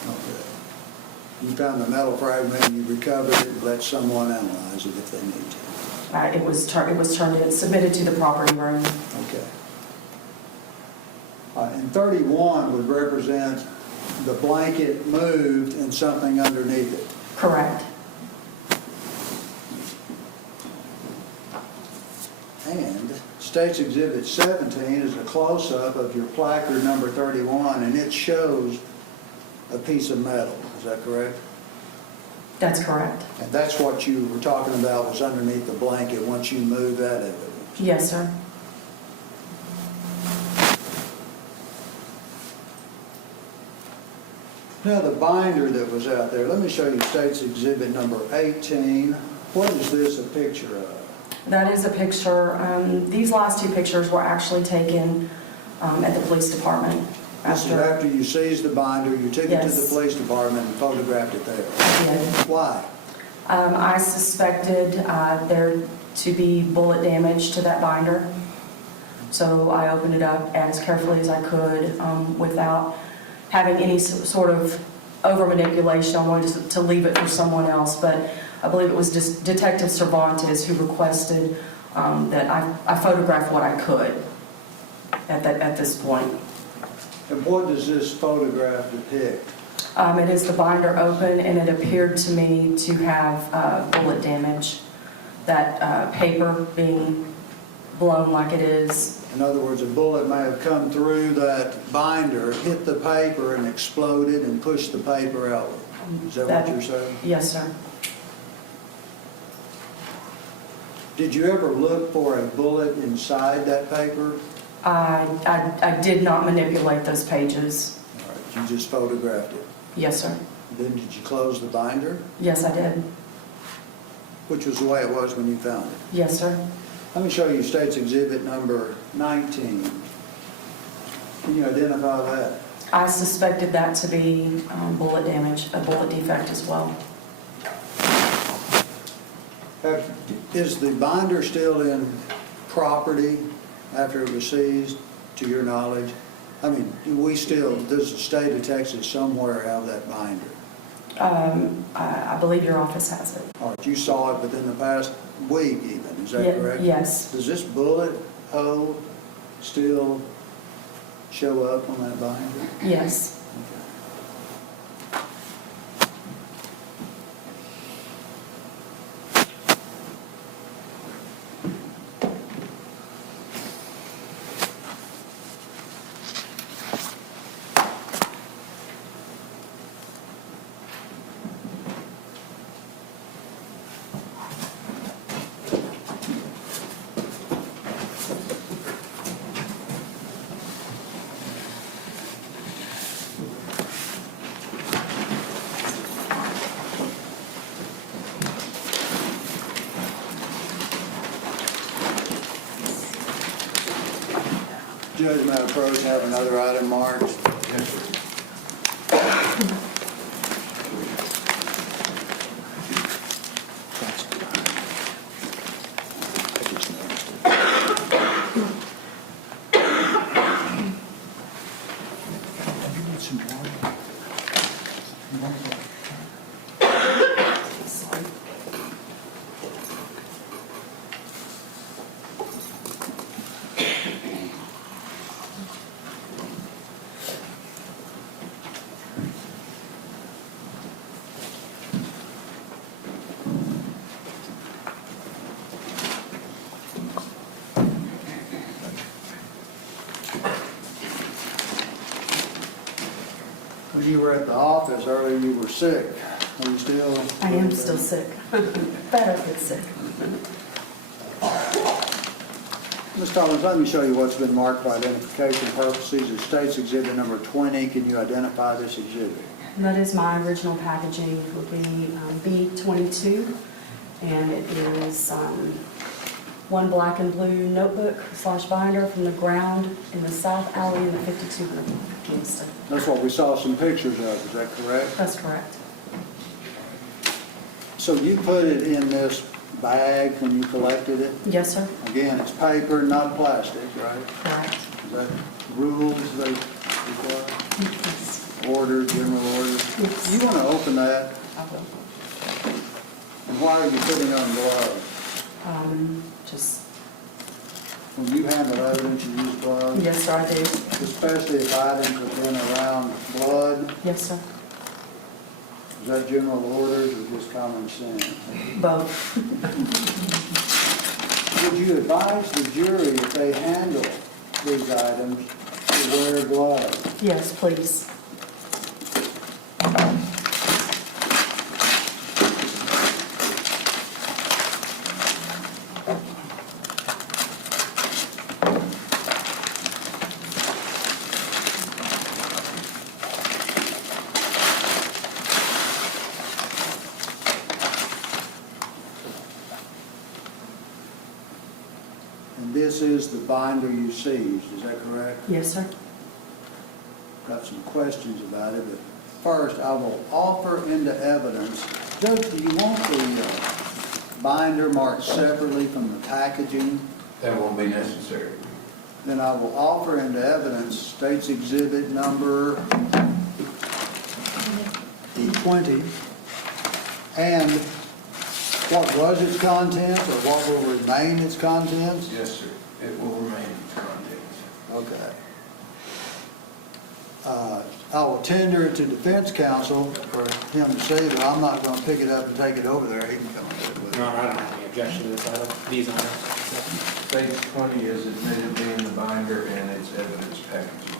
Okay. You found the metal fragment, you recovered it, and let someone analyze it if they need to. It was turned in, submitted to the property room. Okay. And 31 would represent the blanket moved and something underneath it. Correct. And State's Exhibit 17 is a close-up of your placard number 31, and it shows a piece of metal. Is that correct? That's correct. And that's what you were talking about was underneath the blanket once you moved that evidence. Yes, sir. Now, the binder that was out there, let me show you State's Exhibit number 18. What is this a picture of? That is a picture. These last 2 pictures were actually taken at the police department. This is after you seized the binder, you took it to the Yes. police department and photographed it there. I did. Why? I suspected there to be bullet damage to that binder. So I opened it up as carefully as I could without having any sort of over manipulation. I wanted to leave it for someone else, but I believe it was Detective Cervantes who requested that I photograph what I could at this point. And what does this photograph depict? It is the binder open, and it appeared to me to have bullet damage. That paper being blown like it is. In other words, a bullet may have come through that binder, hit the paper, and exploded and pushed the paper out. Is that what you're saying? Yes, sir. Did you ever look for a bullet inside that paper? I did not manipulate those pages. All right, you just photographed it. Yes, sir. Then did you close the binder? Yes, I did. Which was the way it was when you found it. Yes, sir. Let me show you State's Exhibit number 19. Can you identify that? I suspected that to be bullet damage, a bullet defect as well. Is the binder still in property after it was seized, to your knowledge? I mean, does the state of Texas somewhere have that binder? I believe your office has it. All right, you saw it within the past week even, is that correct? Yes. Does this bullet hole still show up on that binder? Yes. Okay. Judge, may I approach, have another item marked? Yes, sir. When you were at the office earlier, you were sick. Are you still? I am still sick. Better but sick. Ms. Collins, let me show you what's been marked for identification purposes. It states exhibit number 20. Can you identify this exhibit? And that is my original packaging. It will be B22, and it is one black and blue notebook / binder from the ground in the south alley in the 5200 Kingston. That's what we saw some pictures of, is that correct? That's correct. So you put it in this bag when you collected it? Yes, sir. Again, it's paper, not plastic, right? Correct. Is that rules they require? Yes. Order, general order? Yes. You want to open that, I will. and why are you putting on gloves? Just, When you handle evidence, you use gloves? yes, sir, I do. Especially if items have been around blood? Yes, sir. Is that general orders or just common sense? Both. Would you advise the jury, if they handle these items, to wear gloves? Yes, please. And this is the binder you seized, is that correct? Yes, sir. Got some questions about it, but first I will offer into evidence. Judge, do you want the binder marked separately from the packaging? That won't be necessary. Then I will offer into evidence State's Exhibit number 20 and what was its contents or what will remain its contents? Yes, sir. It will remain its contents. Okay. I will tender it to defense counsel for him to say that I'm not going to pick it up and take it over there. He can come and do it with No, it. I don't have any objection to this item, these items. Page 20 is admitted to be in the binder and its evidence packaging.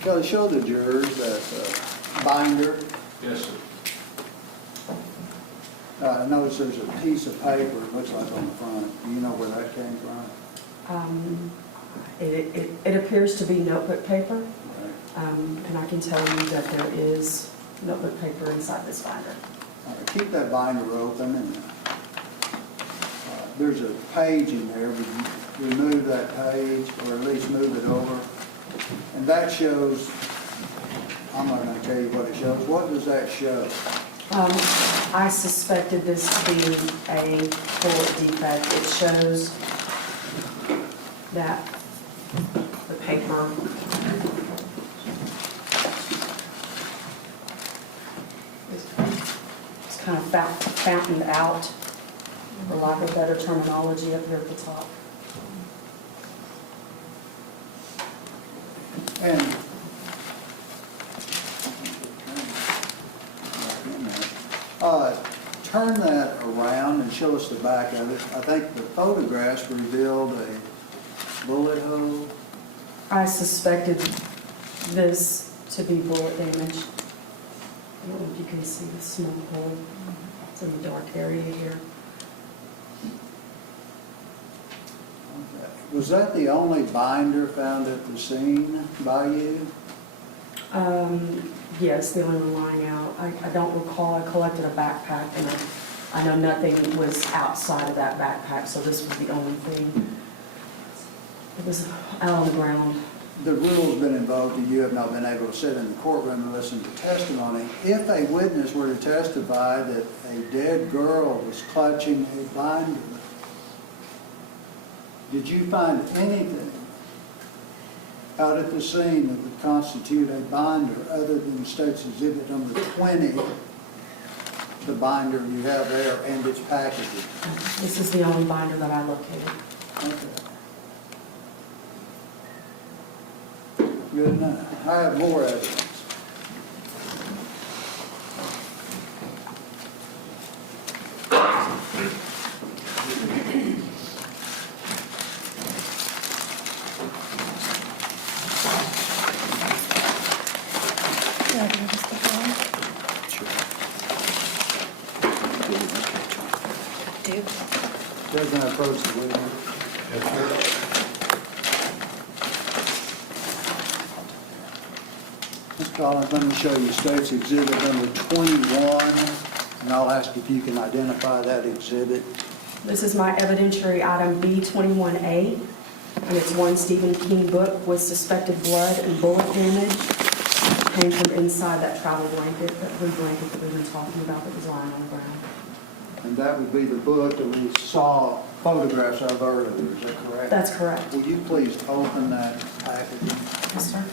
Kelly, show the jurors that binder. Yes, sir. I notice there's a piece of paper, it looks like on the front. Do you know where that came from? It appears to be notebook paper, Right. and I can tell you that there is notebook paper inside this binder. All right, keep that binder open and there's a page in there. Would you remove that page or at least move it over? And that shows, I'm not going to tell you what it shows. What does that show? I suspected this to be a bullet defect. It shows that the paper is kind of fountained out, for lack of better terminology, up here at the top. And turn that around and show us the back of it. I think the photographs revealed a bullet hole. I suspected this to be bullet damage. I don't know if you can see the small hole. It's in the dark area here. Okay. Was that the only binder found at the scene by you? Yes, the only one lying out. I don't recall, I collected a backpack and I know nothing was outside of that backpack, so this was the only thing. It was out on the ground. The rule's been invoked and you have not been able to sit in the courtroom and listen to testimony. If a witness were to testify that a dead girl was clutching a binder, did you find anything out at the scene that would constitute a binder other than State's Exhibit number 20, the binder you have there and its packaging? This is the only binder that I located. Okay. Good enough. I have more evidence. Judge, can I approach the witness? Yes, sir. Mr. Collins, let me show you State's Exhibit number 21, and I'll ask if you can identify that exhibit. This is my evidentiary item B21A, and it's one Stephen King book with suspected blood and bullet damage. It came from inside that travel blanket, that blue blanket that we've been talking about that was lying on the ground. And that would be the book that we saw photographs of earlier, is that correct? That's correct. Will you please open that package? Yes, sir.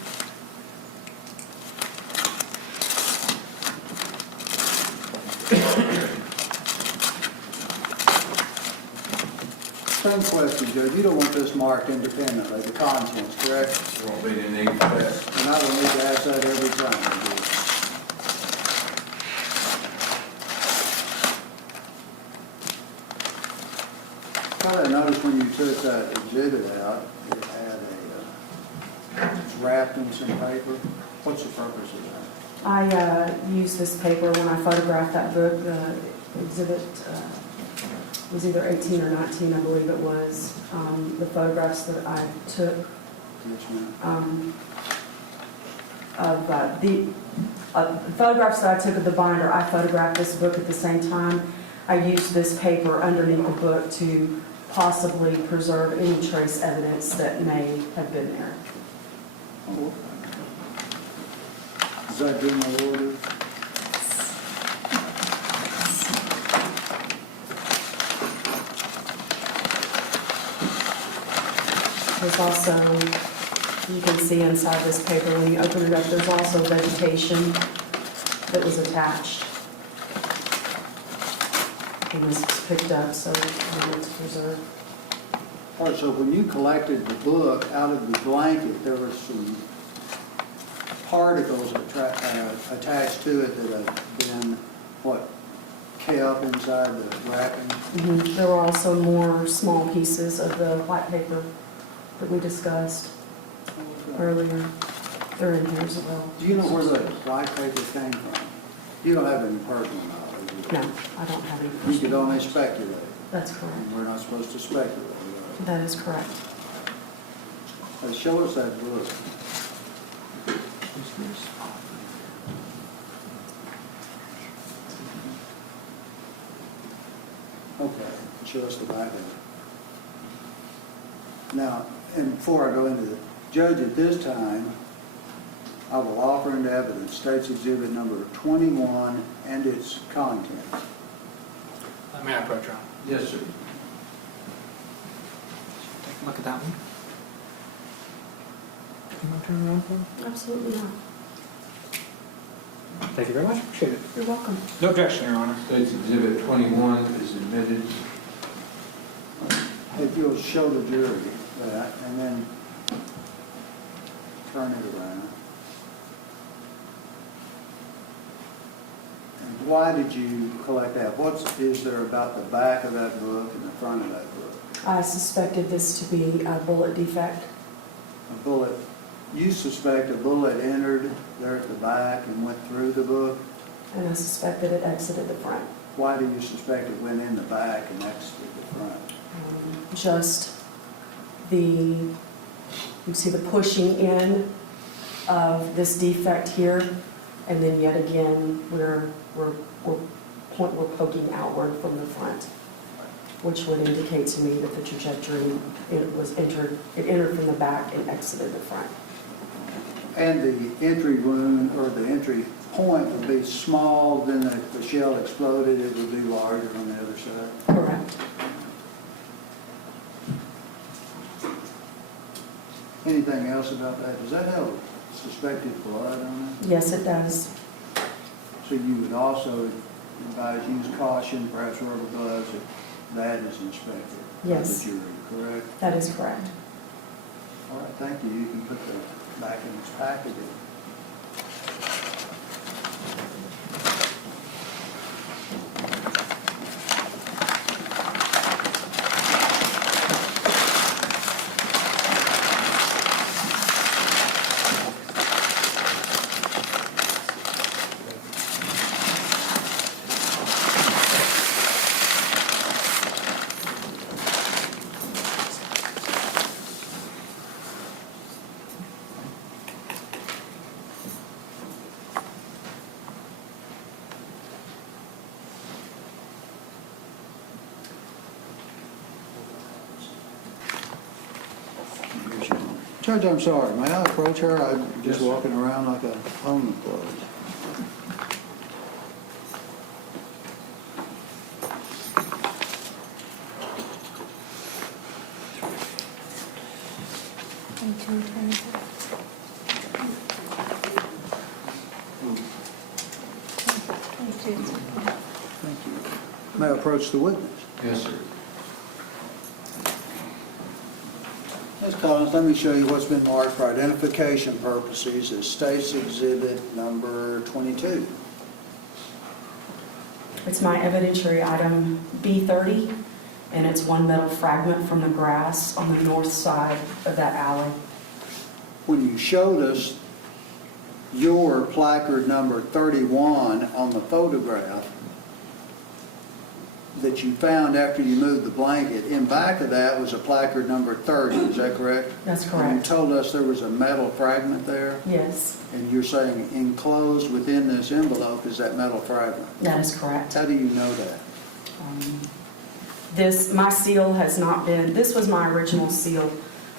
Same question, Judge. You don't want this marked independently, the contents, correct? Won't be the need for that. And I don't need to ask that every time, do you? I noticed when you took that exhibit out, it had it's wrapped in some paper. What's the purpose of that? I used this paper when I photographed that book. The exhibit was either 18 or 19, I believe it was. The photographs that I took Yes, ma'am. of the photographs that I took of the binder, I photographed this book at the same time. I used this paper underneath the book to possibly preserve any trace evidence that may have been there. Oh, okay. Is that in the order? There's also, you can see inside this paper, when you open it up, there's also vegetation that was attached. And this was picked up, so we need to preserve. All right, so when you collected the book out of the blanket, there were some particles attached to it that have been, what, kept inside the wrapping? There were also more small pieces of the white paper that we discussed earlier. They're in here as well. Do you know where the white paper came from? You don't have any personal knowledge? do you? No, I don't have any. You could only speculate. That's correct. And we're not supposed to speculate. right? That is correct. Show us that book. Okay, show us the back of it. Now, and before I go into the judge, at this time, I will offer into evidence State's Exhibit number 21 and its contents. May I approach, Your Honor? Yes, sir. Take a look at that one. Can I turn around for me? Absolutely not. Thank you very much. Appreciate it. You're welcome. No objection, Your Honor. State's Exhibit 21 is admitted. If you'll show the jury that, and then turn it around. And why did you collect that? What is there about the back of that book and the front of that book? I suspected this to be a bullet defect. A bullet, you suspect a bullet entered there at the back and went through the book? And I suspected it exited the front. Why do you suspect it went in the back and exited the front? Just you see the pushing in of this defect here, and then yet again we're poking outward from the front which would indicate to me that the trajectory, it entered from the back and exited the front. And the entry wound or the entry point would be small, then the shell exploded, it would be larger on the other side? Correct. Anything else about that? Does that have suspected blood on it? Yes, it does. So you would also advise use caution, perhaps rubber gloves, if that is inspected by Yes. the jury, correct? That is correct. All right, thank you. You can put that back in its packaging. Judge, I'm sorry. May I approach her? I'm just walking around like a home clothes. Thank you. May I approach the witness? Yes, sir. Ms. Collins, let me show you what's been marked for identification purposes as State's Exhibit number 22. It's my evidentiary item B30, and it's one metal fragment from the grass on the north side of that alley. When you showed us your placard number 31 on the photograph that you found after you moved the blanket, in back of that was a placard number 30, is that correct? That's And correct. you told us there was a metal fragment there, Yes, and you're saying enclosed within this envelope is that metal fragment. that is correct. How do you know that? My seal has not been, this was my original seal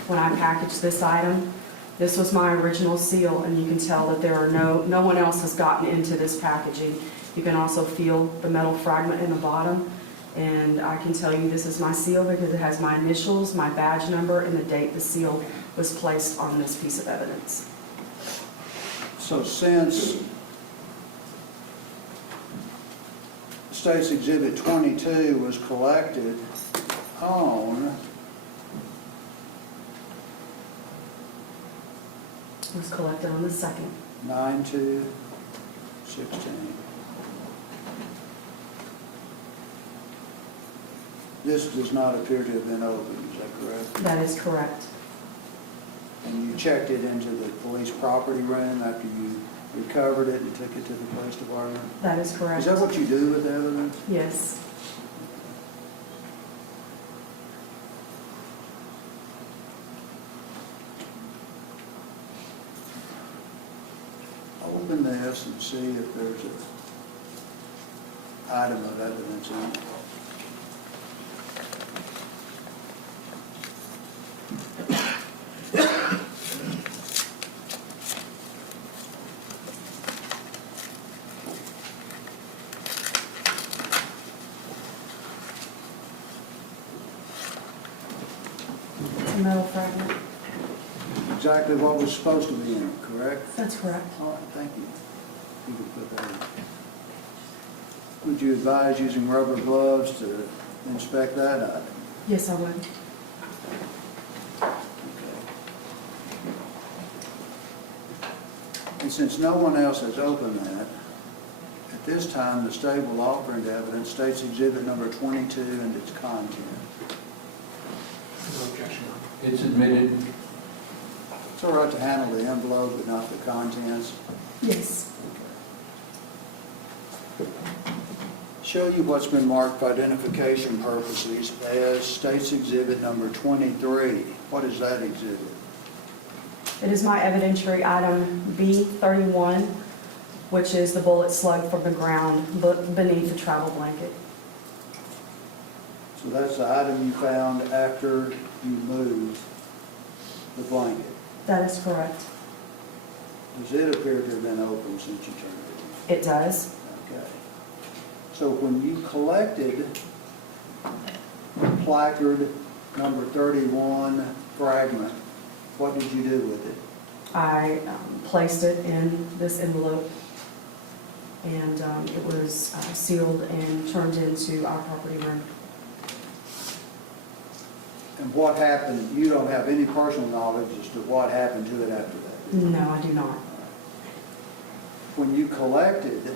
when I packaged this item. This was my original seal, and you can tell that there are no one else has gotten into this packaging. You can also feel the metal fragment in the bottom, and I can tell you this is my seal because it has my initials, my badge number, and the date the seal was placed on this piece of evidence. So since State's Exhibit 22 was collected on It was collected on the 2nd. 9/2/16, this does not appear to have been opened, is that correct? That is correct. And you checked it into the police property room after you recovered it and took it to the police department? That is correct. Is that what you do with evidence? Yes. Open this and see if there's an item of evidence in it. A metal fragment. Exactly what was supposed to be in it, correct? That's correct. All right, thank you. You can put that in. Would you advise using rubber gloves to inspect that item? Yes, I would. Okay. And since no one else has opened that, at this time, the state will offer into evidence State's Exhibit number 22 and its content. No objection. It's admitted. It's all right to handle the envelope, but not the contents. Yes. Show you what's been marked for identification purposes as State's Exhibit number 23. What is that exhibit? It is my evidentiary item B31, which is the bullet slug from the ground beneath the travel blanket. So So that's the item you found after you moved the blanket. That is correct. Does it appear to have been open since you turned it It does. in? Okay. So when you collected placard number 31 fragment, what did you do with it? I placed it in this envelope, and it was sealed and turned into our property room. And what happened, you don't have any personal knowledge as to what happened to it after that? No, I do not. When you collected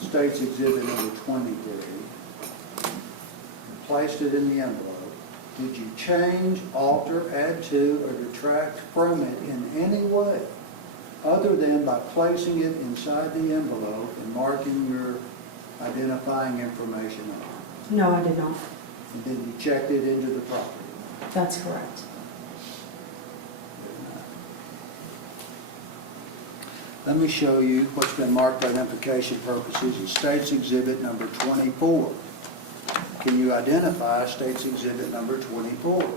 State's Exhibit number 23, and placed it in the envelope, did you change, alter, add to, or detract from it in any way, other than by placing it inside the envelope and marking your identifying information on it? No, I did not. And then you checked it into the property? That's correct. Let me show you what's been marked by identification purposes in State's Exhibit number 24. Can you identify State's Exhibit number 24?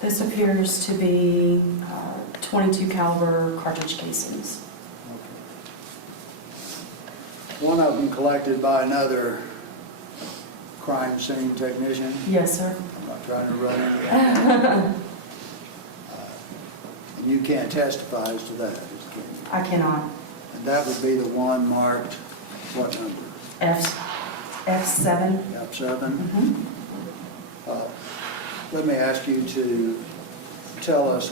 This appears to be 22 caliber cartridge casings. One of them collected by another crime scene technician. Yes, sir. I'm not trying to run into that. And you can't testify as to that, can you? I cannot. And that would be the one marked, what number? F7. F7? Mhm. Let me ask you to tell us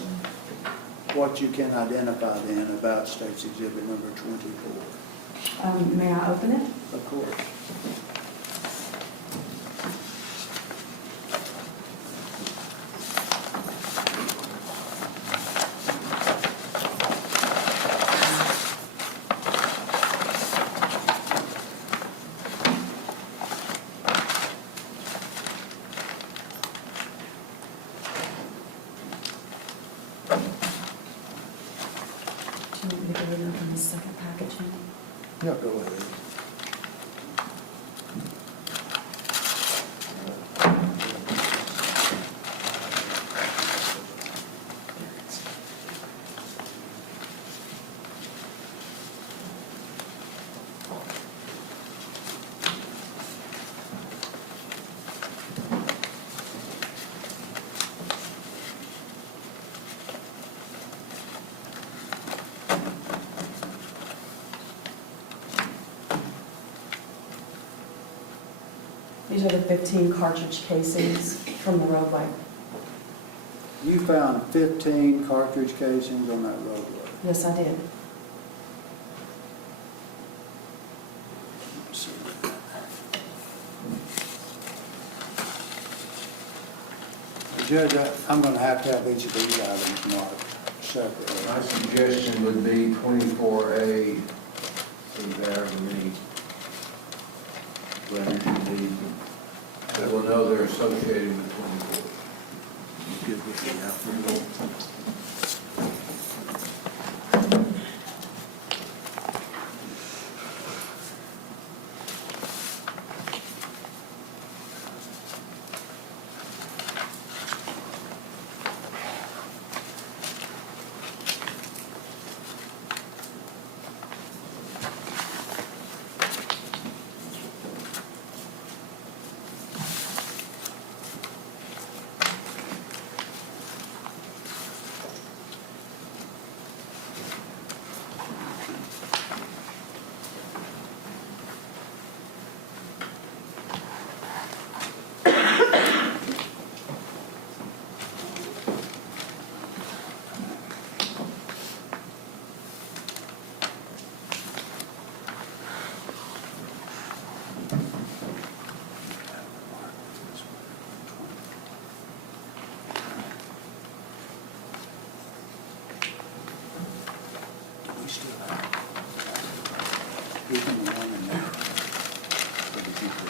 what you can identify then about State's Exhibit number 24. May I open it? Of course. Do you want me to go and open the second packaging? Yeah, go ahead. These are the 15 cartridge casings from the roadway. You found 15 cartridge casings on that roadway. Yes, I did. Let's see. Judge, I'm going to have each of these items marked separately. My suggestion would be 24A, see however many letters you need, that will know they're associated with 24. Good with the alphabet. Give them the one in there. So that you could-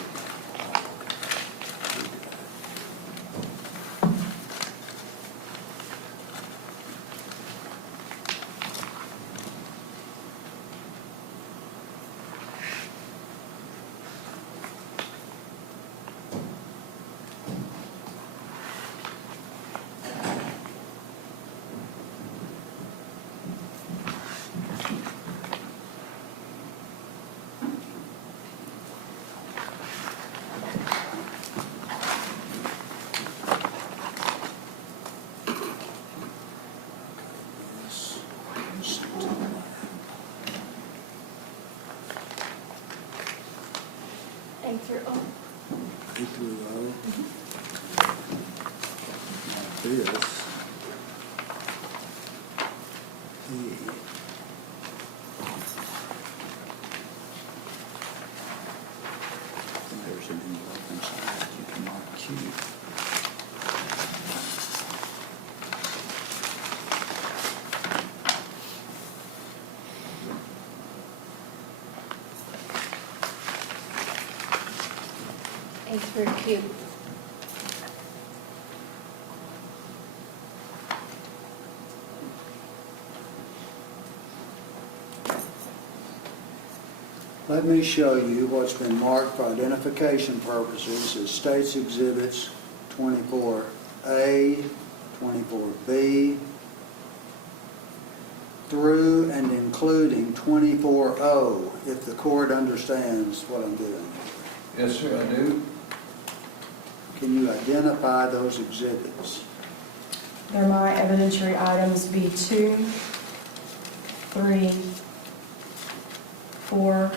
A through O. A through O. Now this. E. And there's an envelope inside. You can mark Q. A through Q. Let me show you what's been marked for identification purposes as States Exhibits 24A, 24B, through and including 24O, if the court understands what I'm doing. Yes, sir, I do. Can you identify those exhibits? They're my evidentiary items B2, 3, 4,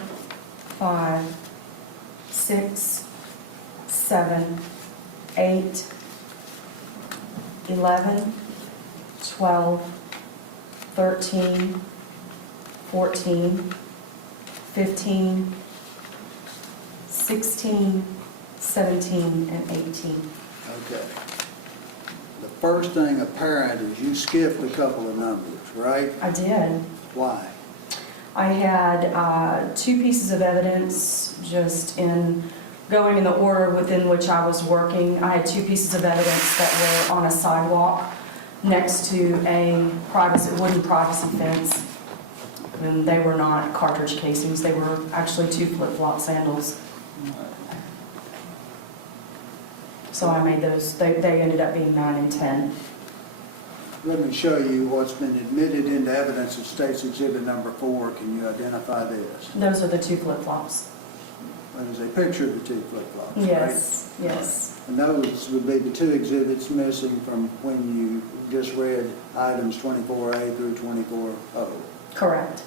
5, 6, 7, 8, 11, 12, 13, 14, 15, 16, 17, and 18. Okay. The first thing apparent is you skipped a couple of numbers, right? I did. Why? I had 2 pieces of evidence just in going in the order within which I was working. I had 2 pieces of evidence that were on a sidewalk next to a wooden privacy fence. And they were not cartridge casings. They were actually 2 flip-flop sandals. So I made those, they ended up being 9 and 10. Let me show you what's been admitted into evidence of State's Exhibit number 4. Can you identify this? Those are the 2 flip-flops. That is a picture of the 2 flip-flops, right? Yes, yes. And those would be the 2 exhibits missing from when you just read items 24A through 24O. Correct.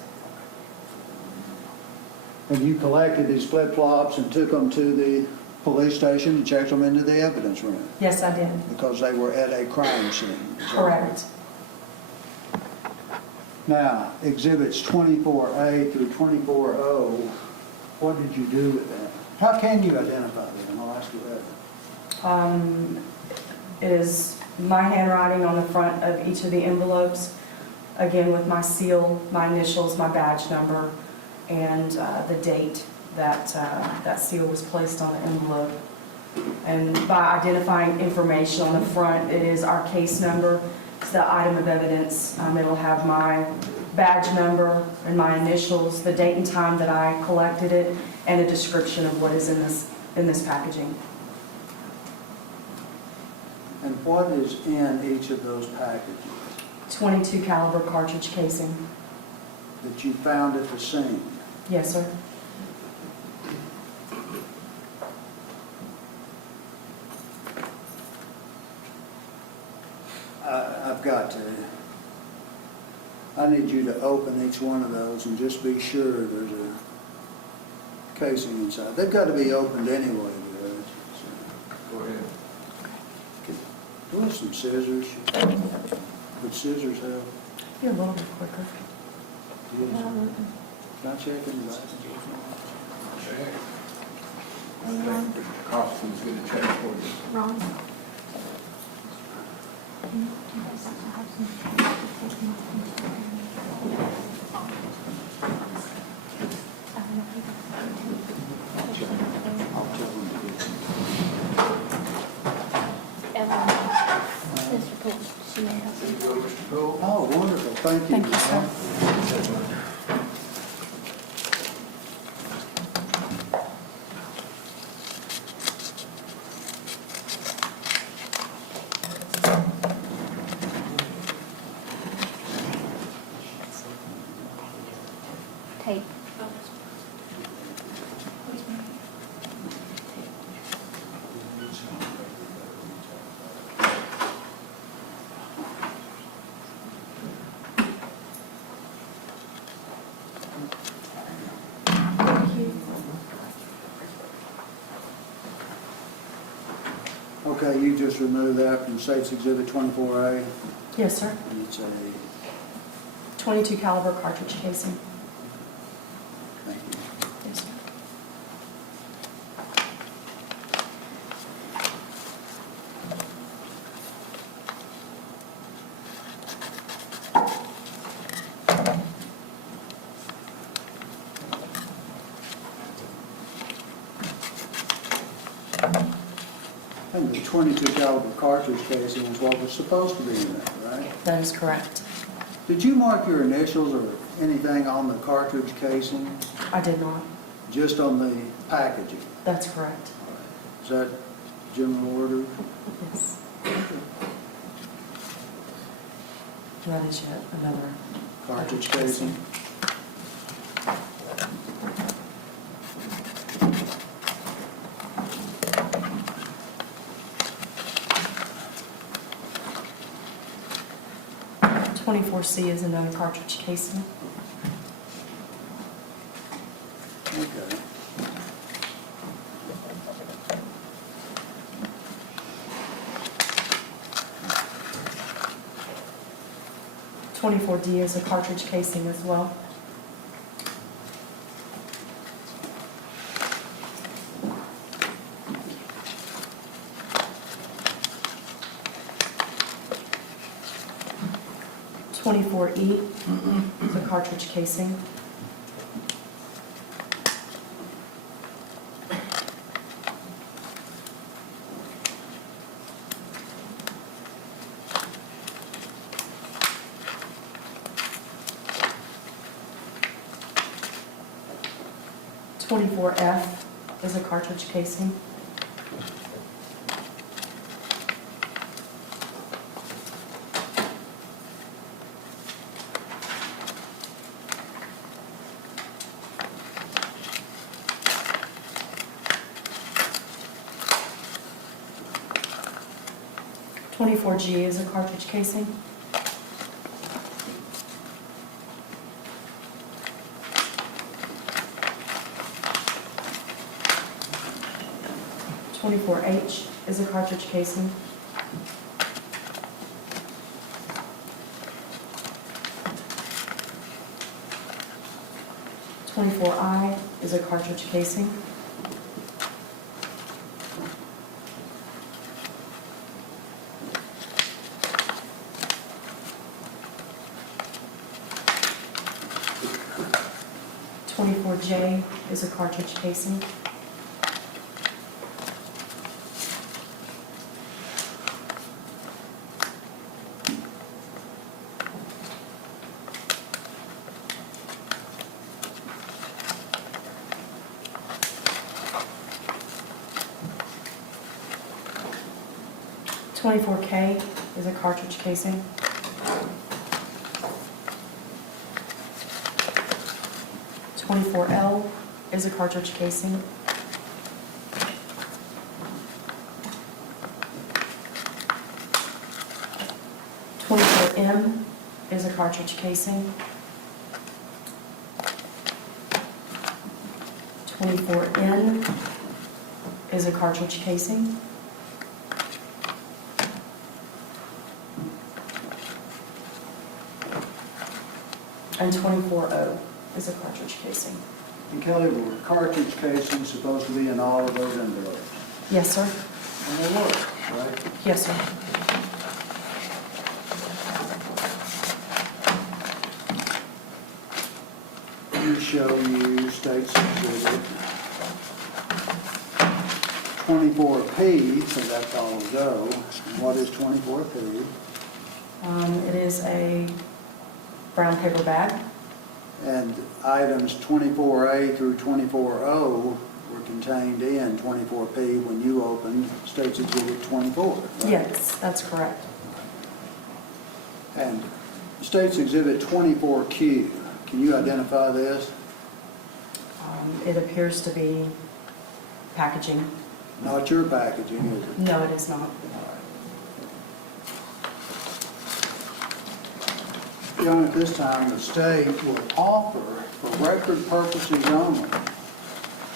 And you collected these flip-flops and took them to the police station and checked them into the evidence room Yes, I did. because they were at a crime scene. Is that Correct. Now, exhibits 24A through 24O, what did you do with them? How can you identify them? I'll ask you that. It is my handwriting on the front of each of the envelopes, again with my seal, my initials, my badge number, and the date that that seal was placed on the envelope. And by identifying information on the front, it is our case number, it's the item of evidence. It'll have my badge number and my initials, the date and time that I collected it, and a description of what is in this packaging. And what is in each of those packages .22 caliber cartridge casing. that you found at the scene? Yes, sir. I've got to. I need you to open each one of those and just be sure there's a casing inside. They've got to be opened anyway, Judge. Go ahead. Do you have some scissors? Would scissors help? You're a little bit quicker. Can I check in the back? Check. Costume's gonna check for you. Ron? Thank you. Thank you, sir. Tape. Thank you. Okay, you just removed that from State's Exhibit 24A, Yes, sir. and it's a, 22 caliber cartridge casing. thank you. Yes, sir. I think the 22 caliber cartridge casing is what was supposed to be in there, right? That is correct. Did you mark your initials or anything on the cartridge casing, I did not. just on the packaging? That's correct. Is that general order? Yes. That is yet another Cartridge casing? .24C is another cartridge casing. Okay. .24D is a cartridge casing as well. .24E is a cartridge casing. .24F is a cartridge casing. .24G is a cartridge casing. .24H is a cartridge casing. .24I is a cartridge casing. .24J is a cartridge casing. .24K is a cartridge casing. .24L is a cartridge casing. .24M is a cartridge casing. .24N is a cartridge casing. And .24O is a cartridge casing. And Kelly, were cartridge casings supposed to be in all of those envelopes? Yes, sir. And they were, right? Yes, sir. Let me show you State's Exhibit 24P, so that's all will go. And what is 24P? It is a brown paper bag. And items 24A through 24O were contained in 24P when you opened State's Exhibit 24, right? Yes, that's correct. And State's Exhibit 24Q, can you identify this? It appears to be packaging. Not your packaging, is it? No, it is not. John, at this time, the state will offer, for record purposes only,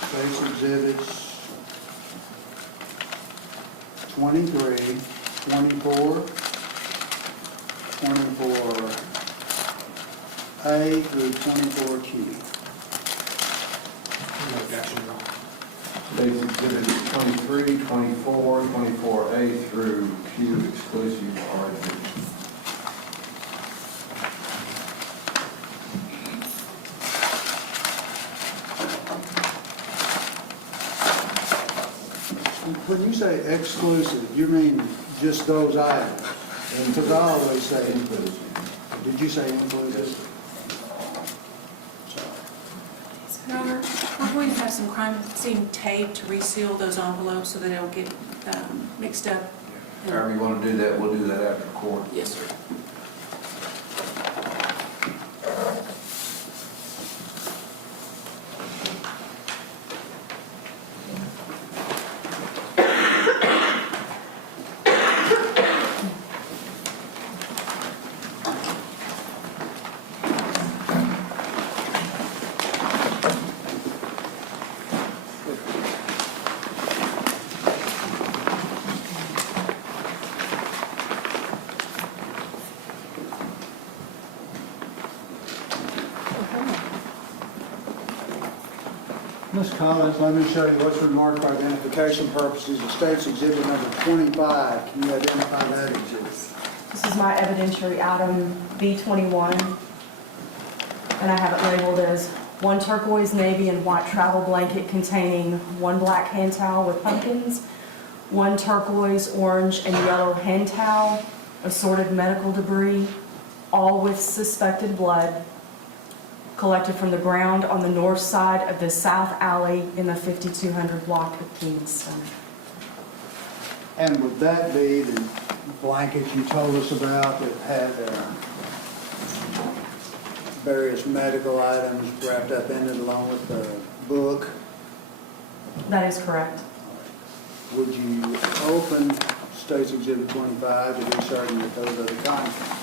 State's Exhibits 23, 24, 24A through 24Q. No objection, Your Honor. State's Exhibits 23, 24, 24A through Q exclusive are admitted. When you say exclusive, you mean just those items? Because I always say inclusive. Did you say inclusive? Your Honor, we're going to have some crime scene tape to reseal those envelopes so that they don't get mixed up. However you want to do that, we'll do that after court. Yes, sir. Ms. Collins, let me show you what's remarked for identification purposes. The State's Exhibit number 25. Can you identify that exhibit? This is my evidentiary item B21, and I have it labeled as one turquoise, navy, and white travel blanket containing one black hand towel with pumpkins, one turquoise, orange, and yellow hand towel, assorted medical debris, all with suspected blood, collected from the ground on the north side of the south alley in the 5200 block of Kingston. And would that be the blanket you told us about that had various medical items wrapped up in it along with the book? That is correct. Would you open State's Exhibit 25 to be certain that those are the contents?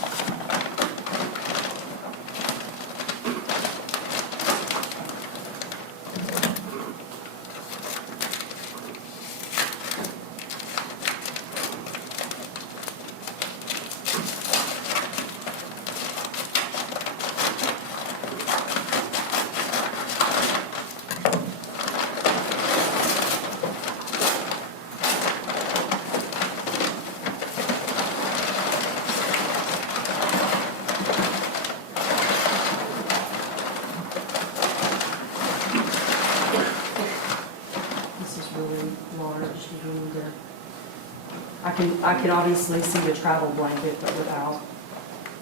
I can obviously see the travel blanket, but without.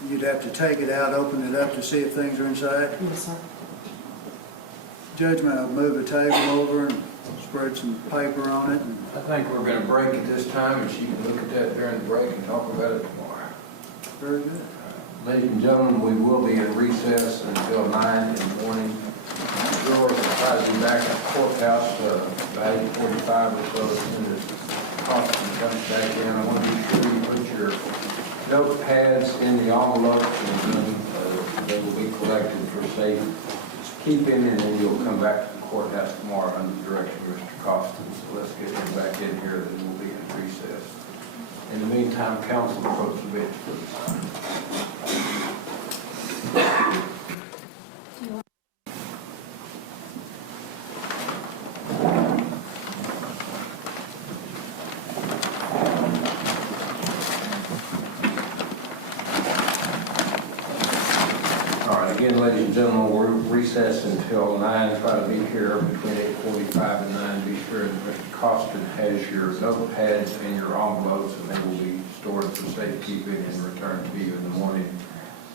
You'd have to take it out, open it up to see if things are inside? Yes, sir. Judge, may I move the table over and spread some paper on it? And I think we're going to break at this time, and she can look at that during the break and talk about it tomorrow. very good. Ladies and gentlemen, we will be in recess until 9 in the morning. Drawers will probably be back at the courthouse by 8:45 or so as soon as Austin comes back in. I want to be sure you put your notepads in the envelopes and then they will be collected for safe keeping, and then you'll come back to the courthouse tomorrow under the direction of Mr. Costin. So let's get him back in here, then we'll be in recess. In the meantime, counsel, approach the bench, please. Again, ladies and gentlemen, we're recessed until 9. Try to be here between 8:45 and 9. Be sure that Mr. Costin has your notepads and your envelopes, and they will be stored for safekeeping and returned to you in the morning.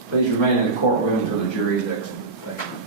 Please remain in the courtroom until the jury is exited. Thank you.